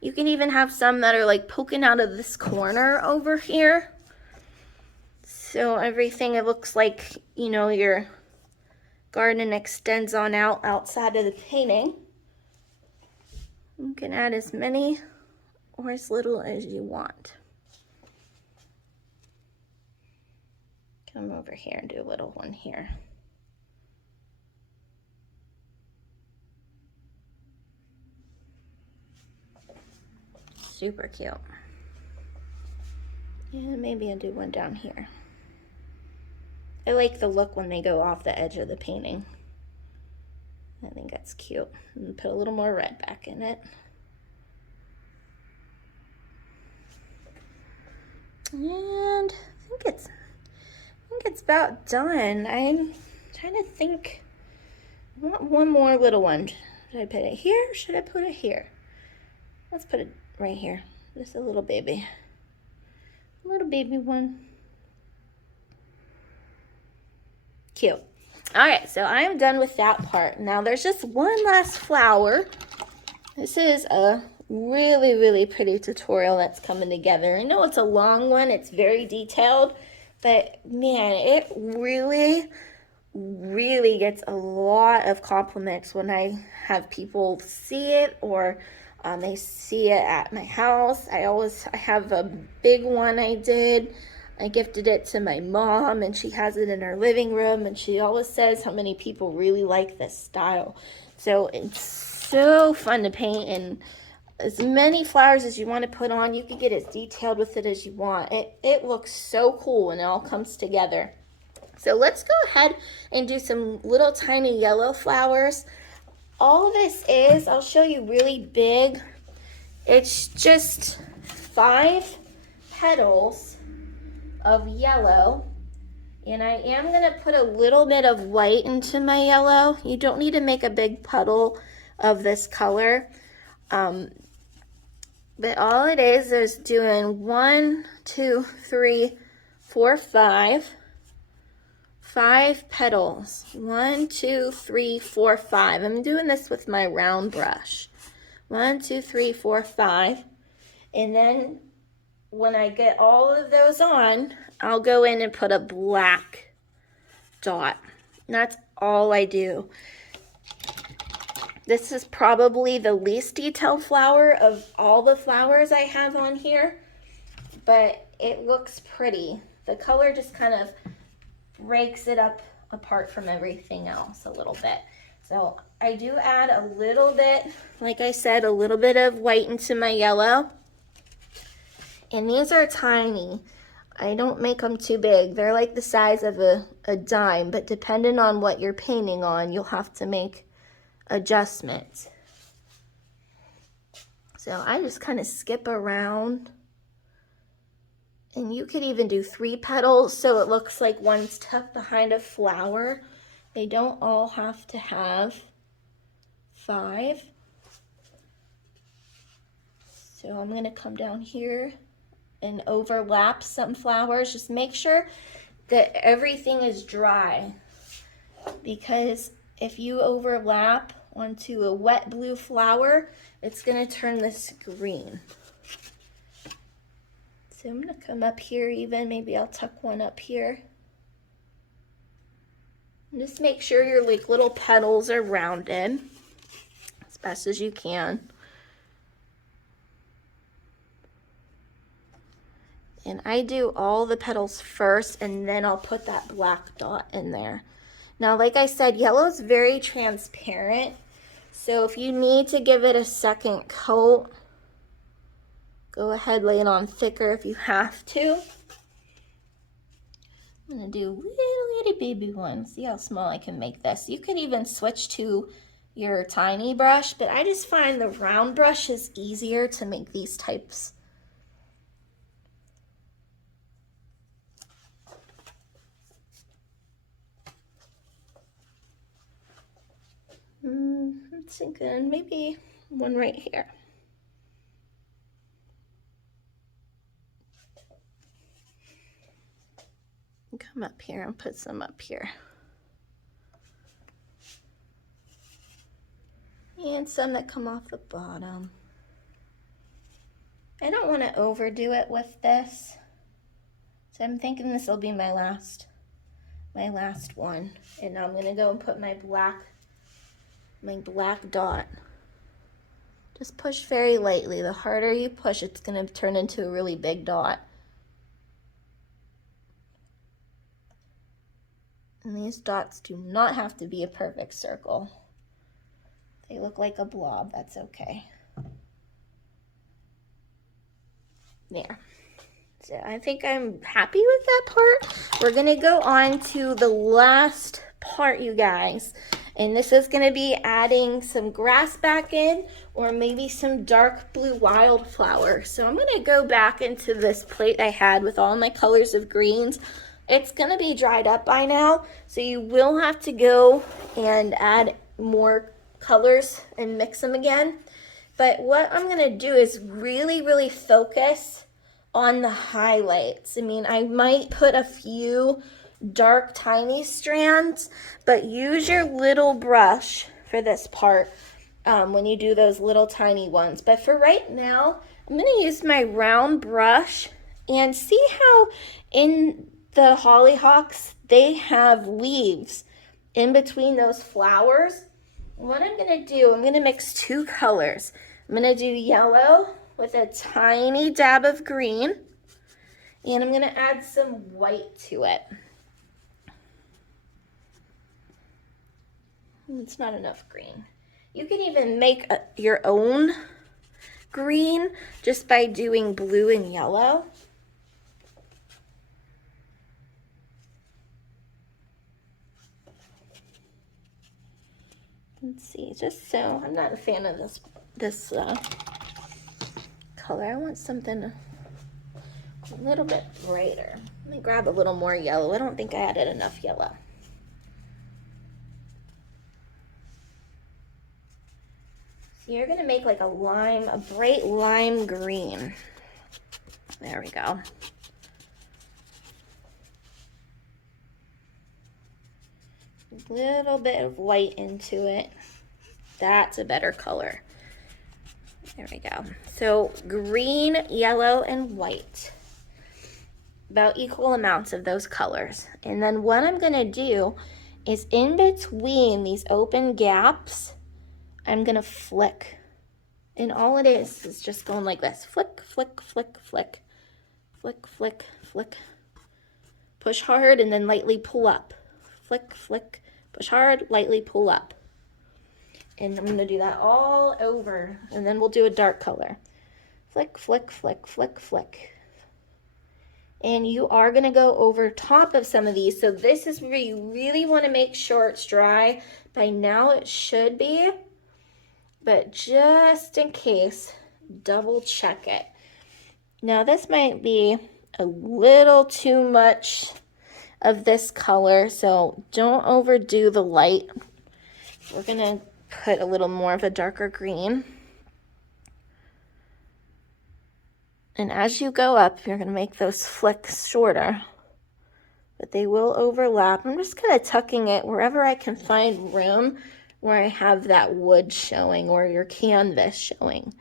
You can even have some that are like poking out of this corner over here. So everything, it looks like, you know, your garden extends on out outside of the painting. You can add as many or as little as you want. Come over here and do a little one here. Super cute. And maybe I'll do one down here. I like the look when they go off the edge of the painting. I think that's cute. And put a little more red back in it. And I think it's about done. I'm trying to think I want one more little one. Should I put it here or should I put it here? Let's put it right here. Just a little baby. Little baby one. Cute. All right, so I am done with that part. Now there's just one last flower. This is a really, really pretty tutorial that's coming together. I know it's a long one. It's very detailed, but man, it really, really gets a lot of compliments when I have people see it or they see it at my house. I have a big one I did. I gifted it to my mom and she has it in her living room and she always says how many people really like this style. So it's so fun to paint, and as many flowers as you want to put on, you can get as detailed with it as you want. It looks so cool when it all comes together. So let's go ahead and do some little tiny yellow flowers. All this is, I'll show you really big. It's just 5 petals of yellow, and I am going to put a little bit of white into my yellow. You don't need to make a big puddle of this color, but all it is doing 1, 2, 3, 4, 5 petals. 1, 2, 3, 4, 5. I'm doing this with my round brush. 1, 2, 3, 4, 5, and then when I get all of those on, I'll go in and put a black dot. And that's all I do. This is probably the least detailed flower of all the flowers I have on here, but it looks pretty. The color just kind of breaks it up apart from everything else a little bit. So I do add a little bit, like I said, a little bit of white into my yellow. And these are tiny. I don't make them too big. They're like the size of a dime, but depending on what you're painting on, you'll have to make adjustments. So I just kind of skip around. And you could even do 3 petals so it looks like one's tucked behind a flower. They don't all have to have 5. So I'm going to come down here and overlap some flowers. Just make sure that everything is dry, because if you overlap onto a wet blue flower, it's going to turn this green. So I'm going to come up here even, maybe I'll tuck one up here. And just make sure your like little petals are rounded as best as you can. And I do all the petals first, and then I'll put that black dot in there. Now, like I said, yellow is very transparent. So if you need to give it a second coat, go ahead, lay it on thicker if you have to. I'm gonna do little itty baby one. See how small I can make this. You could even switch to your tiny brush, but I just find the round brush is easier to make these types. Let's think then maybe one right here. Come up here and put some up here. And some that come off the bottom. I don't want to overdo it with this. So I'm thinking this will be my last one. And now I'm gonna go and put my black dot. Just push very lightly. The harder you push, it's gonna turn into a really big dot. And these dots do not have to be a perfect circle. They look like a blob, that's okay. There. So I think I'm happy with that part. We're gonna go on to the last part, you guys. And this is gonna be adding some grass back in, or maybe some dark blue wildflower. So I'm gonna go back into this plate I had with all my colors of greens. It's gonna be dried up by now, so you will have to go and add more colors and mix them again. But what I'm gonna do is really, really focus on the highlights. I mean, I might put a few dark, tiny strands, but use your little brush for this part when you do those little tiny ones. But for right now, I'm gonna use my round brush and see how in the hollyhocks, they have leaves in between those flowers. What I'm gonna do, I'm gonna mix two colors. I'm gonna do yellow with a tiny dab of green, and I'm gonna add some white to it. It's not enough green. You can even make your own green just by doing blue and yellow. Let's see, just so, I'm not a fan of this color. I want something a little bit brighter. Let me grab a little more yellow. I don't think I added enough yellow. So you're gonna make like a bright lime green. There we go. A little bit of white into it. That's a better color. There we go. So green, yellow, and white. About equal amounts of those colors. And then what I'm gonna do is in between these open gaps, I'm gonna flick. And all it is just going like this. Flick, flick, flick, flick. Flick, flick, flick. Push hard and then lightly pull up. Flick, flick, push hard, lightly pull up. And I'm gonna do that all over. And then we'll do a dark color. Flick, flick, flick, flick, flick. And you are gonna go over top of some of these. So this is where you really wanna make sure it's dry. By now it should be, but just in case, double check it. Now this might be a little too much of this color, so don't overdo the light. We're gonna put a little more of a darker green. And as you go up, you're gonna make those flicks shorter, but they will overlap. I'm just kind of tucking it wherever I can find room where I have that wood showing or your canvas showing.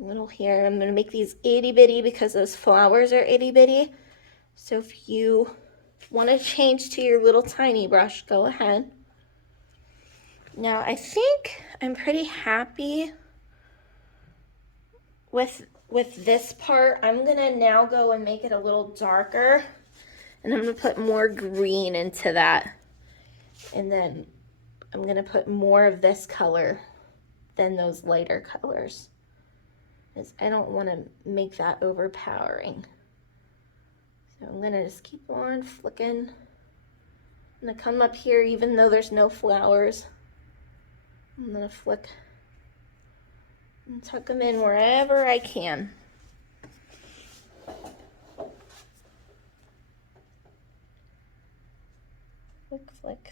A little here. I'm gonna make these itty bitty because those flowers are itty bitty. So if you want to change to your little tiny brush, go ahead. Now I think I'm pretty happy with this part. I'm gonna now go and make it a little darker, and I'm gonna put more green into that, and then I'm gonna put more of this color than those lighter colors, because I don't want to make that overpowering. So I'm gonna just keep on flicking. I'm gonna come up here even though there's no flowers. I'm gonna flick and tuck them in wherever I can. Flick, flick.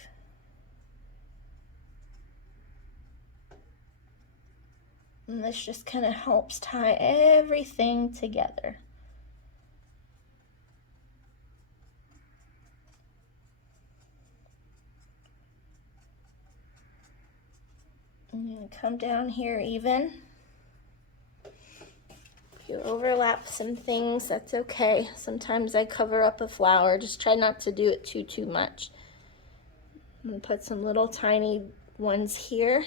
And this just kind of helps tie everything together. I'm going to come down here even. If you overlap some things, that's okay. Sometimes I cover up a flower. Just try not to do it too much. I'm going to put some little tiny ones here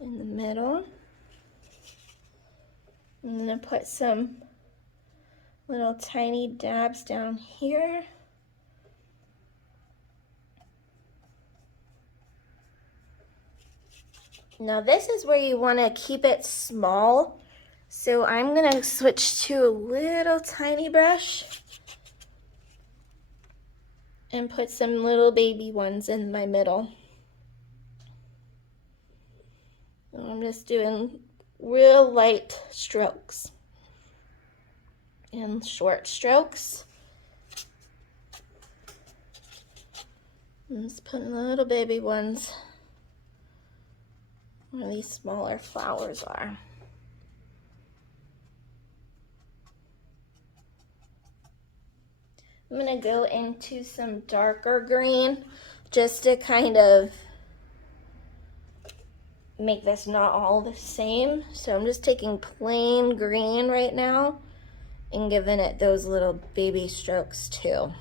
in the middle. I'm going to put some little tiny dabs down here. Now this is where you want to keep it small. So I'm going to switch to a little tiny brush and put some little baby ones in my middle. So I'm just doing real light strokes and short strokes. I'm just putting the little baby ones where these smaller flowers are. I'm gonna go into some darker green just to kind of make this not all the same. So I'm just taking plain green right now and giving it those little baby strokes too,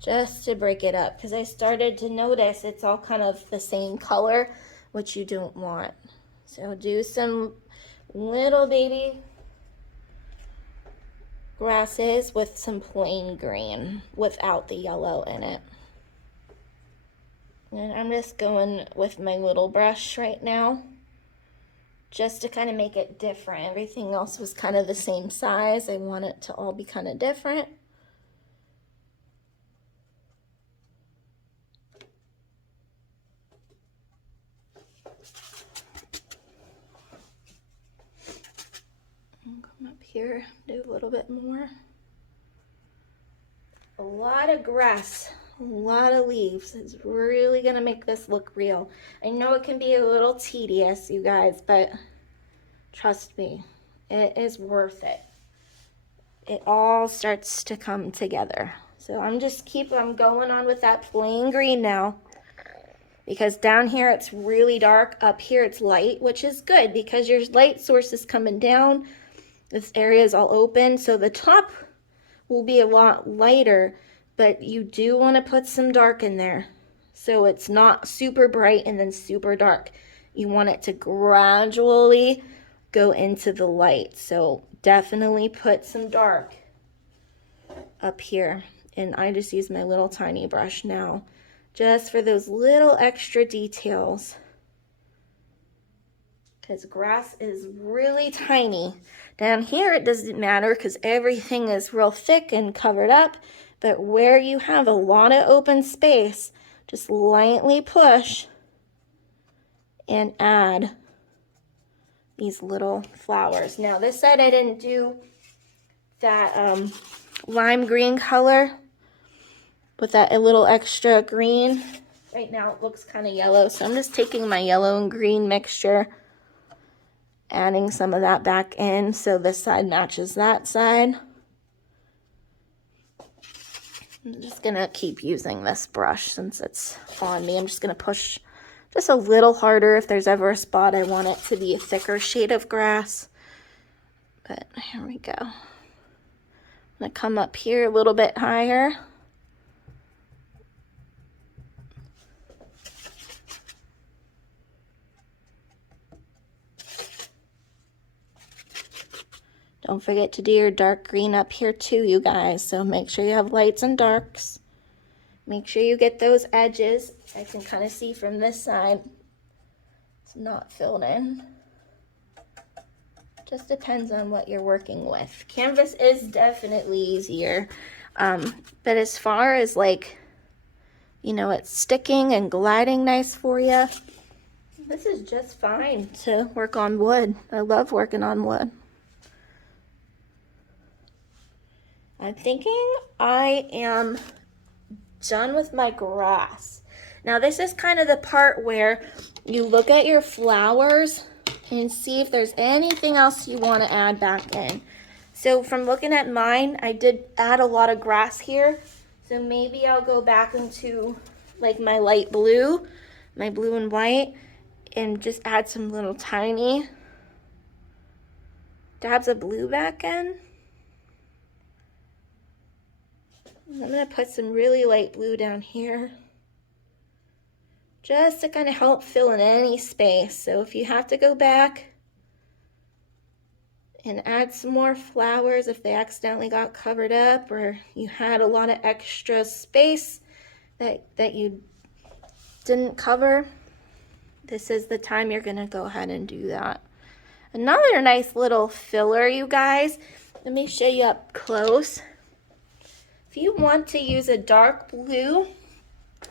just to break it up, because I started to notice it's all kind of the same color, which you don't want. So do some little baby grasses with some plain green without the yellow in it. And I'm just going with my little brush right now, just to kind of make it different. Everything else was kind of the same size. I want it to all be kind of different. Come up here, do a little bit more. A lot of grass, a lot of leaves. It's really gonna make this look real. I know it can be a little tedious, you guys, but trust me, it is worth it. It all starts to come together. So I'm going on with that plain green now, because down here it's really dark, up here it's light, which is good because your light source is coming down. This area is all open, so the top will be a lot lighter, but you do want to put some dark in there so it's not super bright and then super dark. You want it to gradually go into the light, so definitely put some dark up here. And I just use my little tiny brush now just for those little extra details, because grass is really tiny. Down here it doesn't matter because everything is real thick and covered up, but where you have a lot of open space, just lightly push and add these little flowers. Now this side I didn't do that lime green color with that a little extra green. Right now it looks kind of yellow, so I'm just taking my yellow and green mixture, adding some of that back in so this side matches that side. I'm just gonna keep using this brush since it's on me. I'm just gonna push just a little harder if there's ever a spot I want it to be a thicker shade of grass. But here we go. I'm gonna come up here a little bit higher. Don't forget to do your dark green up here too, you guys. So make sure you have lights and darks. Make sure you get those edges. I can kind of see from this side it's not filled in. Just depends on what you're working with. Canvas is definitely easier. But as far as like, you know, it's sticking and gliding nice for you, this is just fine to work on wood. I love working on wood. I'm thinking I am done with my grass. Now this is kind of the part where you look at your flowers and see if there's anything else you want to add back in. So from looking at mine, I did add a lot of grass here. So maybe I'll go back into like my light blue, my blue and white, and just add some little tiny dabs of blue back in. I'm going to put some really light blue down here just to kind of help fill in any space. So if you have to go back and add some more flowers if they accidentally got covered up or you had a lot of extra space that you didn't cover, this is the time you're going to go ahead and do that. Another nice little filler, you guys. Let me show you up close. If you want to use a dark blue,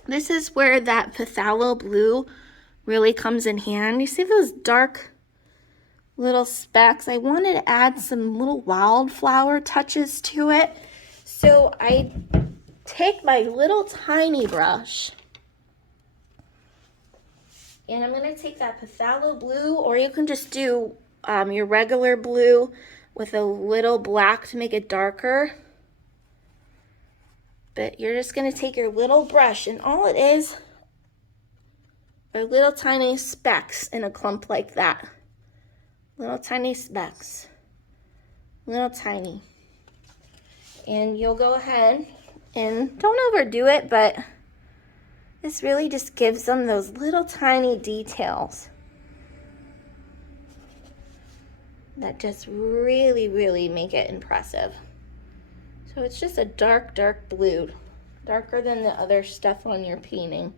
this is where that phthalo blue really comes in hand. You see those dark little specks? I wanted to add some little wildflower touches to it. So I take my little tiny brush, and I'm going to take that phthalo blue, or you can just do your regular blue with a little black to make it darker. But you're just going to take your little brush, and all it is are little tiny specks in a clump like that. Little tiny specks. Little tiny. And you'll go ahead and don't overdo it, but this really just gives them those little tiny details that just really, really make it impressive. So it's just a dark, dark blue, darker than the other stuff on your painting,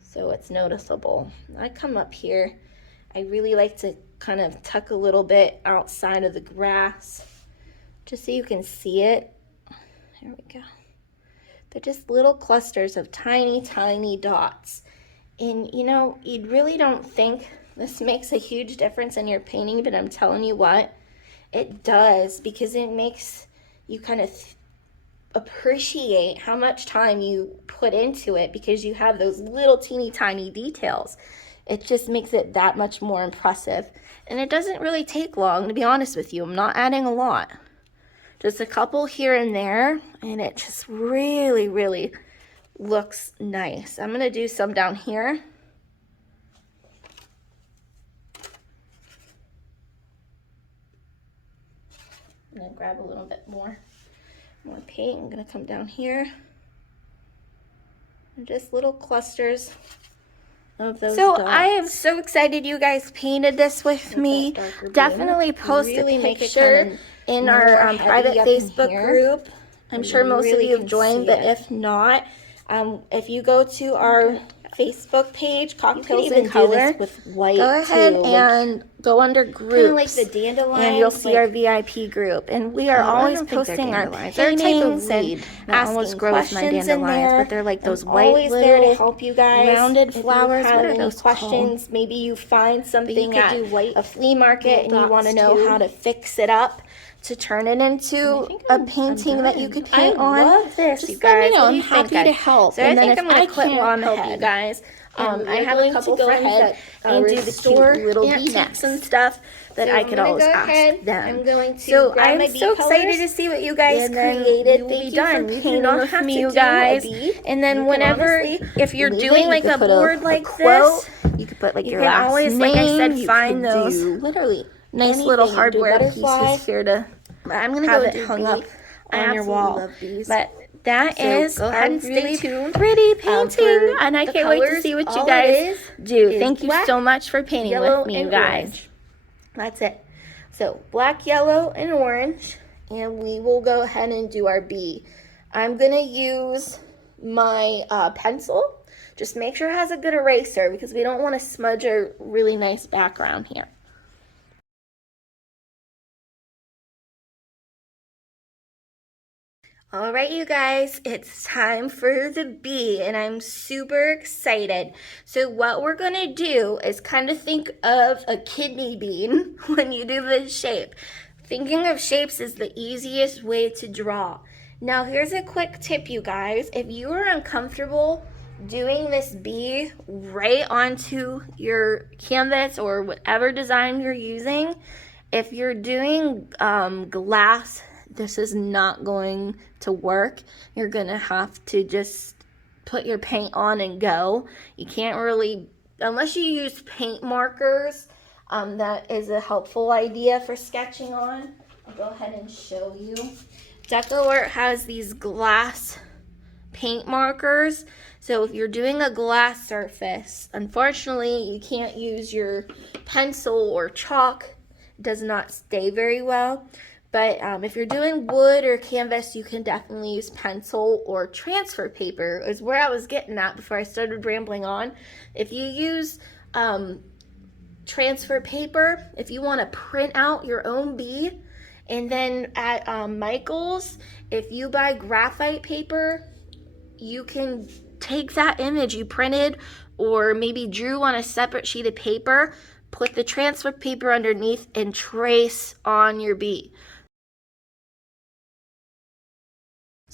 so it's noticeable. I come up here, I really like to kind of tuck a little bit outside of the grass, just so you can see it. There we go. They're just little clusters of tiny, tiny dots. And you know, you really don't think this makes a huge difference in your painting, but I'm telling you what, it does, because it makes you kind of appreciate how much time you put into it, because you have those little teeny tiny details. It just makes it that much more impressive. And it doesn't really take long, to be honest with you. I'm not adding a lot. Just a couple here and there, and it just really, really looks nice. I'm gonna do some down here. I'm gonna grab a little bit more paint. I'm gonna come down here. And just little clusters of those dots. I am so excited you guys painted this with me. Definitely post a picture in our private Facebook group. I'm sure most of you have joined, but if not, if you go to our Facebook page, Cocktails in Color, with white, go ahead and go under groups, like the dandelions, and you'll see our VIP group. And we are always posting our paintings and asking questions in there. But they're like those white always little there to help you guys. Rounded flowers. What are those questions? Called? Maybe you find something at a flea market and you want to know how to fix it up to turn it into a painting that you could paint on. I love this, just you guys. Let me know. I'm happy to help. So and then if I quit while I'm ahead, you guys, I have a couple friends that and do the cute little V-necks and stuff that I could always ask them. I'm going to grab my so excited to see what you guys created. Thank you for painting with me, you guys. And then whenever, if you're doing like a board like this, you could put like your last name. Like I said, find those literally nice little hardware pieces here to I'm gonna have it hung up on your wall. But that is go ahead and stay tuned. Pretty painting, and I can't wait to see what you guys do. Thank you so much for painting with me, you guys. That's it. So black, yellow, and orange, and we will go ahead and do our bee. I'm gonna use my pencil. Just make sure it has a good eraser, because we don't want to smudge a really nice background here. All right, you guys, it's time for the bee, and I'm super excited. So what we're gonna do is kind of think of a kidney bean when you do this shape. Thinking of shapes is the easiest way to draw. Now, here's a quick tip, you guys. If you are uncomfortable doing this bee right onto your canvas or whatever design you're using, if you're doing glass, this is not going to work. You're gonna have to just put your paint on and go. You can't really, unless you use paint markers, that is a helpful idea for sketching on. I'll go ahead and show you. DecoArt has these glass paint markers. So if you're doing a glass surface, unfortunately you can't use your pencil or chalk. It does not stay very well. But if you're doing wood or canvas, you can definitely use pencil or transfer paper, is where I was getting at before I started rambling on. If you use transfer paper, if you want to print out your own bee, and then at Michael's, if you buy graphite paper, you can take that image you printed or maybe drew on a separate sheet of paper, put the transfer paper underneath, and trace on your bee.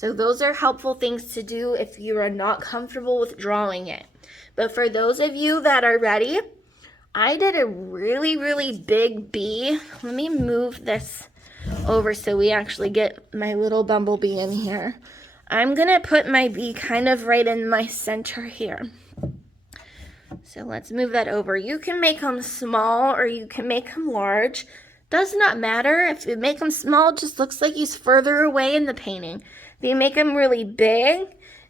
So those are helpful things to do if you are not comfortable with drawing it. But for those of you that are ready, I did a really, really big bee. Let me move this over so we actually get my little bumblebee in here. I'm gonna put my bee kind of right in my center here. So let's move that over. You can make them small or you can make them large. Does not matter. If you make them small, it just looks like he's further away in the painting. If you make him really big,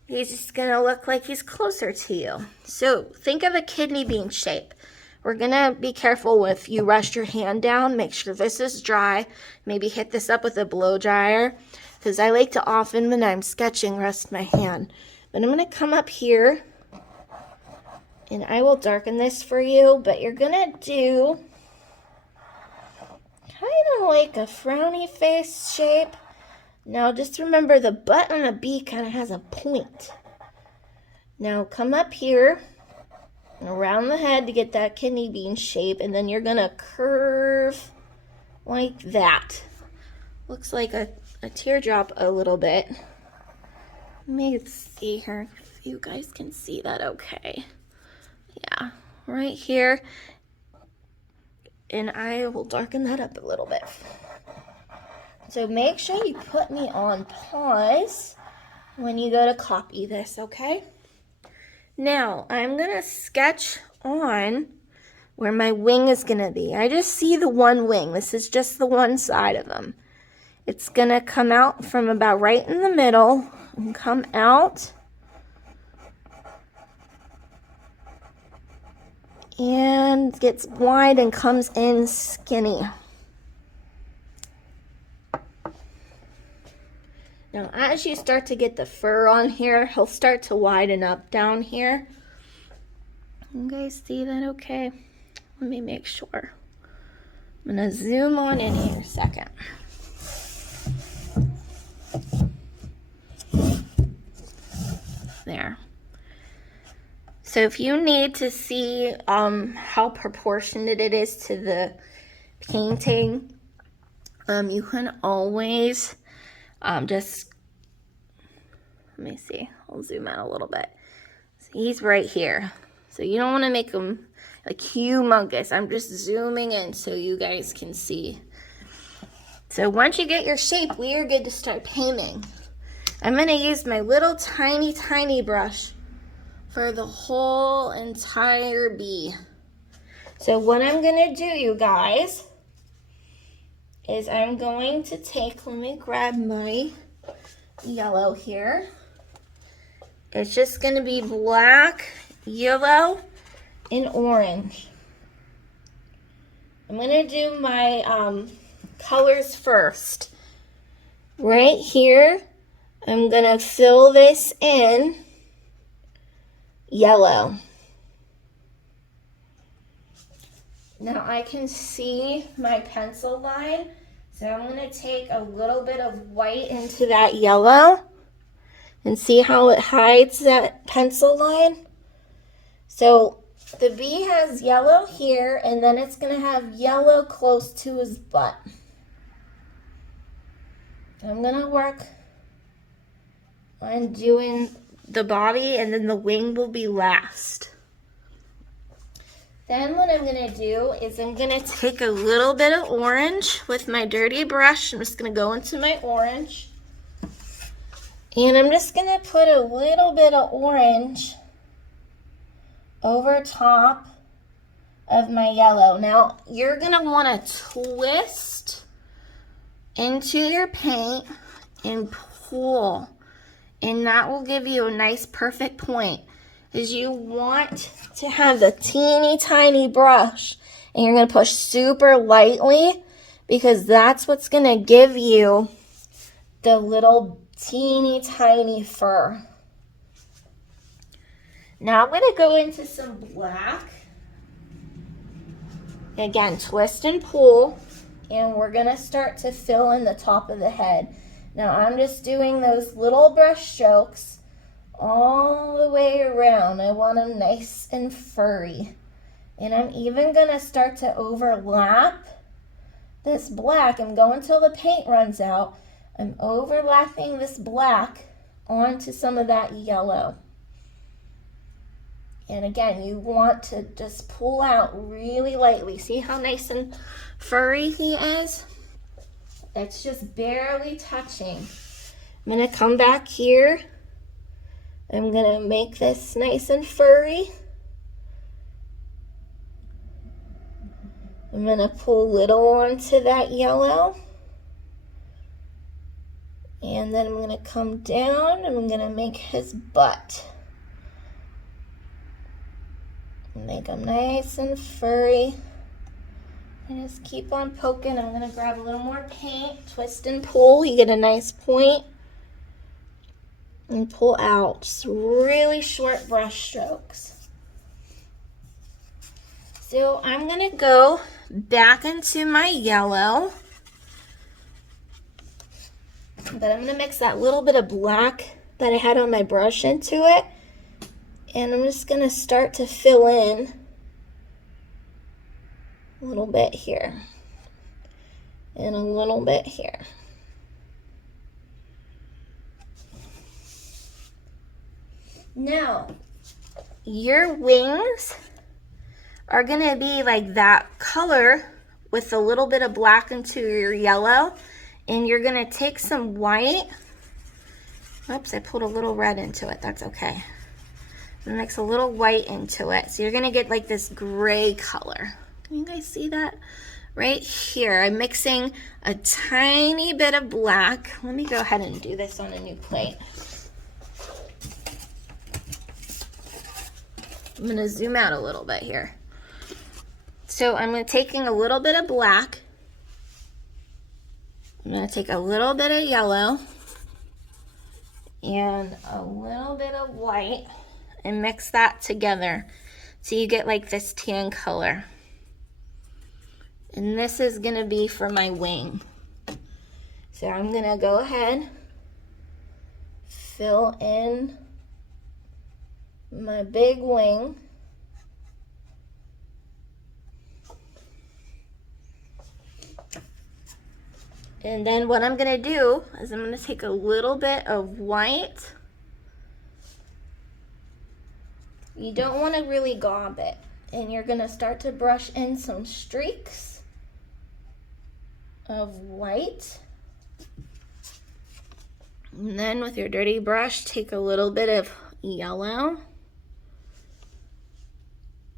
he's just gonna look like he's closer to you. So think of a kidney bean shape. We're gonna be careful if you rest your hand down, make sure this is dry. Maybe hit this up with a blow dryer, because I like to often when I'm sketching rest my hand. But I'm gonna come up here and I will darken this for you, but you're gonna do kind of like a frowny face shape. Now just remember the butt on a bee kind of has a point. Now come up here and around the head to get that kidney bean shape, and then you're gonna curve like that. Looks like a teardrop a little bit. Let me see here if you guys can see that okay. Yeah, right here. And I will darken that up a little bit. So make sure you put me on pause when you go to copy this, okay? Now, I'm gonna sketch on where my wing is gonna be. I just see the one wing. This is just the one side of him. It's gonna come out from about right in the middle and come out. And gets wide and comes in skinny. Now, as you start to get the fur on here, he'll start to widen up down here. You guys see that okay? Let me make sure. I'm gonna zoom on in here a second. There. So if you need to see how proportionate it is to the painting, you can always just, let me see, I'll zoom out a little bit. So he's right here. So you don't want to make him like humongous. I'm just zooming in so you guys can see. So once you get your shape, we are good to start painting. I'm going to use my little tiny brush for the whole entire bee. So what I'm going to do, you guys, is I'm going to take, let me grab my yellow here. It's just going to be black, yellow, and orange. I'm going to do my colors first. Right here, I'm going to fill this in yellow. Now I can see my pencil line, so I'm going to take a little bit of white into that yellow and see how it hides that pencil line. So the bee has yellow here, and then it's going to have yellow close to his butt. I'm going to work on doing the body, and then the wing will be last. Then what I'm going to do is I'm going to take a little bit of orange with my dirty brush. I'm just going to go into my orange. And I'm just going to put a little bit of orange over top of my yellow. Now, you're going to want to twist into your paint and pull. And that will give you a nice perfect point. Is you want to have the teeny tiny brush, and you're going to push super lightly, because that's what's going to give you the little teeny tiny fur. Now I'm going to go into some black. Again, twist and pull, and we're going to start to fill in the top of the head. Now I'm just doing those little brush strokes all the way around. I want them nice and furry. And I'm even going to start to overlap this black. I'm going until the paint runs out. I'm overlapping this black onto some of that yellow. And again, you want to just pull out really lightly. See how nice and furry he is? It's just barely touching. I'm gonna come back here. I'm gonna make this nice and furry. I'm gonna pull a little onto that yellow. And then I'm gonna come down and I'm gonna make his butt. Make him nice and furry. And just keep on poking. I'm gonna grab a little more paint, twist and pull. You get a nice point. And pull out. Just really short brush strokes. So I'm gonna go back into my yellow. But I'm gonna mix that little bit of black that I had on my brush into it. And I'm just gonna start to fill in a little bit here. And a little bit here. Now, your wings are gonna be like that color with a little bit of black into your yellow. And you're gonna take some white. Oops, I pulled a little red into it, that's okay. And mix a little white into it. So you're gonna get like this gray color. Can you guys see that? Right here, I'm mixing a tiny bit of black. Let me go ahead and do this on a new plate. I'm gonna zoom out a little bit here. So I'm taking a little bit of black. I'm gonna take a little bit of yellow and a little bit of white and mix that together so you get like this tan color. And this is gonna be for my wing. So I'm gonna go ahead, fill in my big wing. And then what I'm gonna do is I'm gonna take a little bit of white. You don't wanna really gob it. And you're gonna start to brush in some streaks of white. And then with your dirty brush, take a little bit of yellow.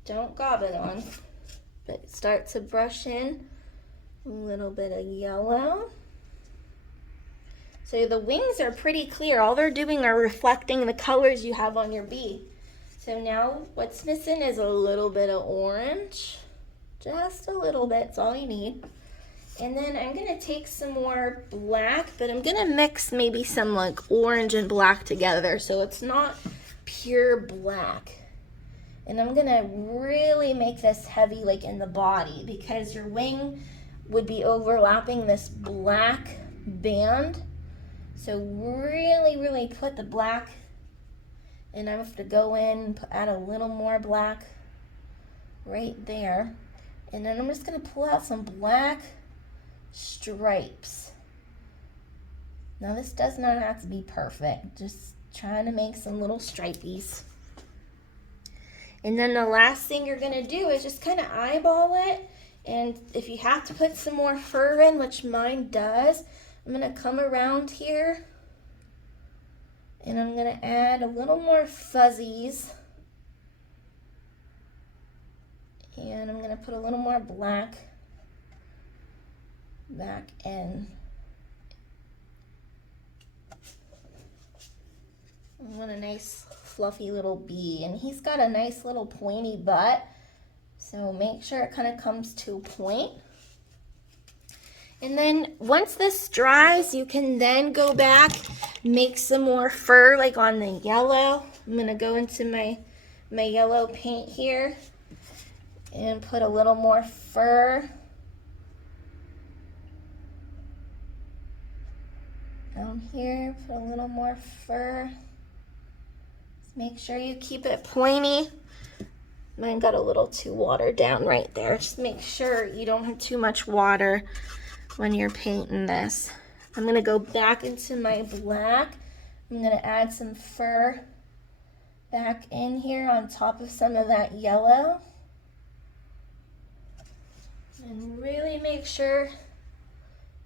Don't gob it on, but start to brush in a little bit of yellow. So the wings are pretty clear. All they're doing are reflecting the colors you have on your bee. So now what's missing is a little bit of orange. Just a little bit, it's all you need. And then I'm gonna take some more black, but I'm gonna mix maybe some like orange and black together so it's not pure black. And I'm gonna really make this heavy like in the body because your wing would be overlapping this black band. So really, really put the black, and I have to go in and add a little more black right there. And then I'm just gonna pull out some black stripes. Now this does not have to be perfect, just trying to make some little stripies. And then the last thing you're gonna do is just kind of eyeball it. And if you have to put some more fur in, which mine does, I'm gonna come around here and I'm gonna add a little more fuzzies. And I'm gonna put a little more black back in. I want a nice fluffy little bee, and he's got a nice little pointy butt, so make sure it kind of comes to a point. And then once this dries, you can then go back, make some more fur like on the yellow. I'm gonna go into my yellow paint here and put a little more fur. Down here, put a little more fur. Just make sure you keep it pointy. Mine got a little too watered down right there. Just make sure you don't have too much water when you're painting this. I'm gonna go back into my black. I'm gonna add some fur back in here on top of some of that yellow. And really make sure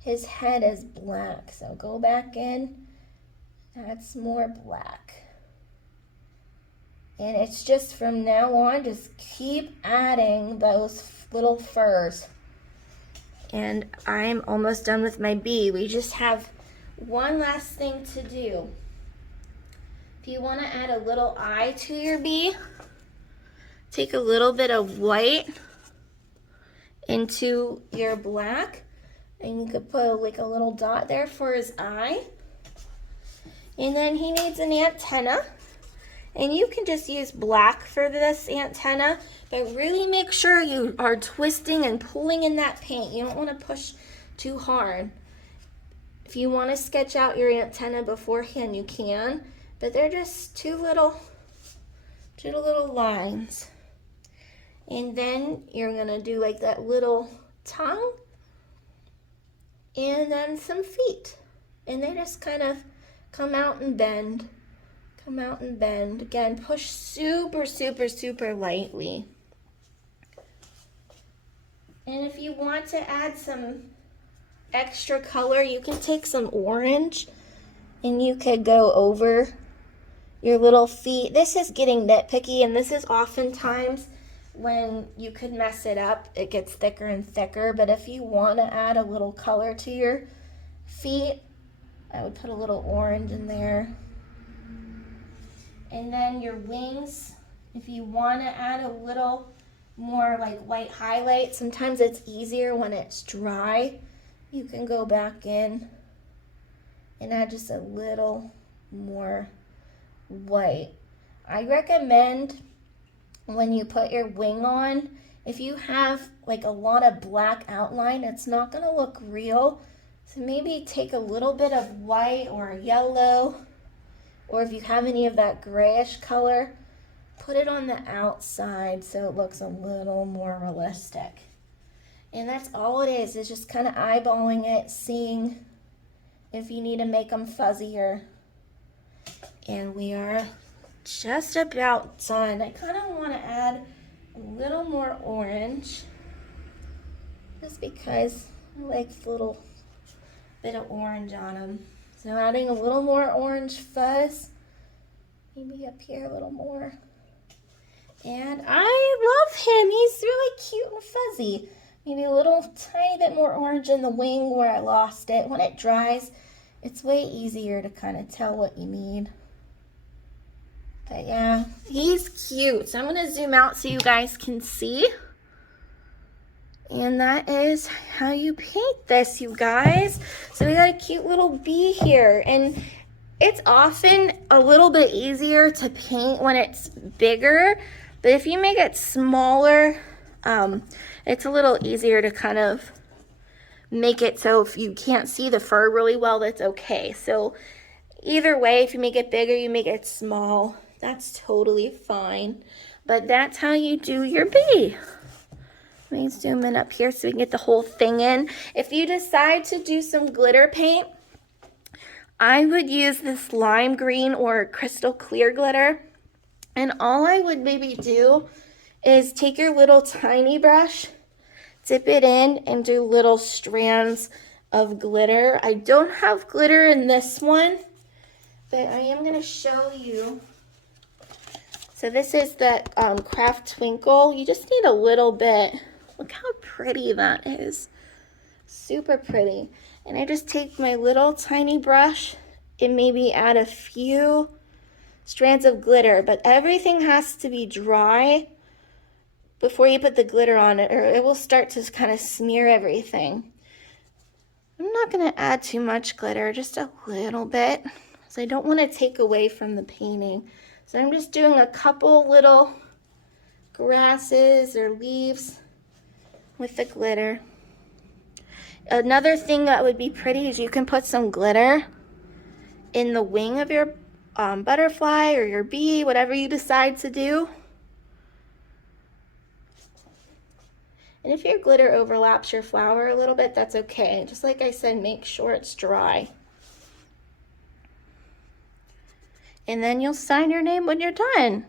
his head is black. So go back in, add some more black. And it's just from now on, just keep adding those little furs. And I'm almost done with my bee. We just have one last thing to do. If you want to add a little eye to your bee, take a little bit of white into your black, and you could put like a little dot there for his eye. And then he needs an antenna, and you can just use black for this antenna, but really make sure you are twisting and pulling in that paint. You don't want to push too hard. If you want to sketch out your antenna beforehand, you can, but they're just two little lines. And then you're gonna do like that little tongue and then some feet. And they just kind of come out and bend. Come out and bend. Again, push super, super, super lightly. And if you want to add some extra color, you can take some orange and you could go over your little feet. This is getting nitpicky, and this is oftentimes when you could mess it up. It gets thicker and thicker, but if you want to add a little color to your feet, I would put a little orange in there. And then your wings, if you want to add a little more like white highlight, sometimes it's easier when it's dry. You can go back in and add just a little more white. I recommend when you put your wing on, if you have like a lot of black outline, it's not going to look real. So maybe take a little bit of white or yellow, or if you have any of that grayish color, put it on the outside so it looks a little more realistic. And that's all it is just kind of eyeballing it, seeing if you need to make them fuzzier. And we are just about done. I kind of want to add a little more orange, just because I like a little bit of orange on them. So adding a little more orange fuzz, maybe up here a little more. And I love him. He's really cute and fuzzy. Maybe a little tiny bit more orange in the wing where I lost it. When it dries, it's way easier to kind of tell what you need. But yeah, he's cute. So I'm going to zoom out so you guys can see. And that is how you paint this, you guys. So we got a cute little bee here. And it's often a little bit easier to paint when it's bigger. But if you make it smaller, it's a little easier to kind of make it so if you can't see the fur really well, that's okay. So either way, if you make it bigger, you make it small, that's totally fine. But that's how you do your bee. Let me zoom in up here so we can get the whole thing in. If you decide to do some glitter paint, I would use this lime green or crystal clear glitter. And all I would maybe do is take your little tiny brush, dip it in, and do little strands of glitter. I don't have glitter in this one, but I am going to show you. So this is the Craft Twinkle. You just need a little bit. Look how pretty that is. Super pretty. And I just take my little tiny brush and maybe add a few strands of glitter, but everything has to be dry before you put the glitter on it, or it will start to kind of smear everything. I'm not going to add too much glitter, just a little bit, because I don't want to take away from the painting. So I'm just doing a couple little grasses or leaves with the glitter. Another thing that would be pretty is you can put some glitter in the wing of your butterfly or your bee, whatever you decide to do. And if your glitter overlaps your flower a little bit, that's okay. Just like I said, make sure it's dry. And then you'll sign your name when you're done.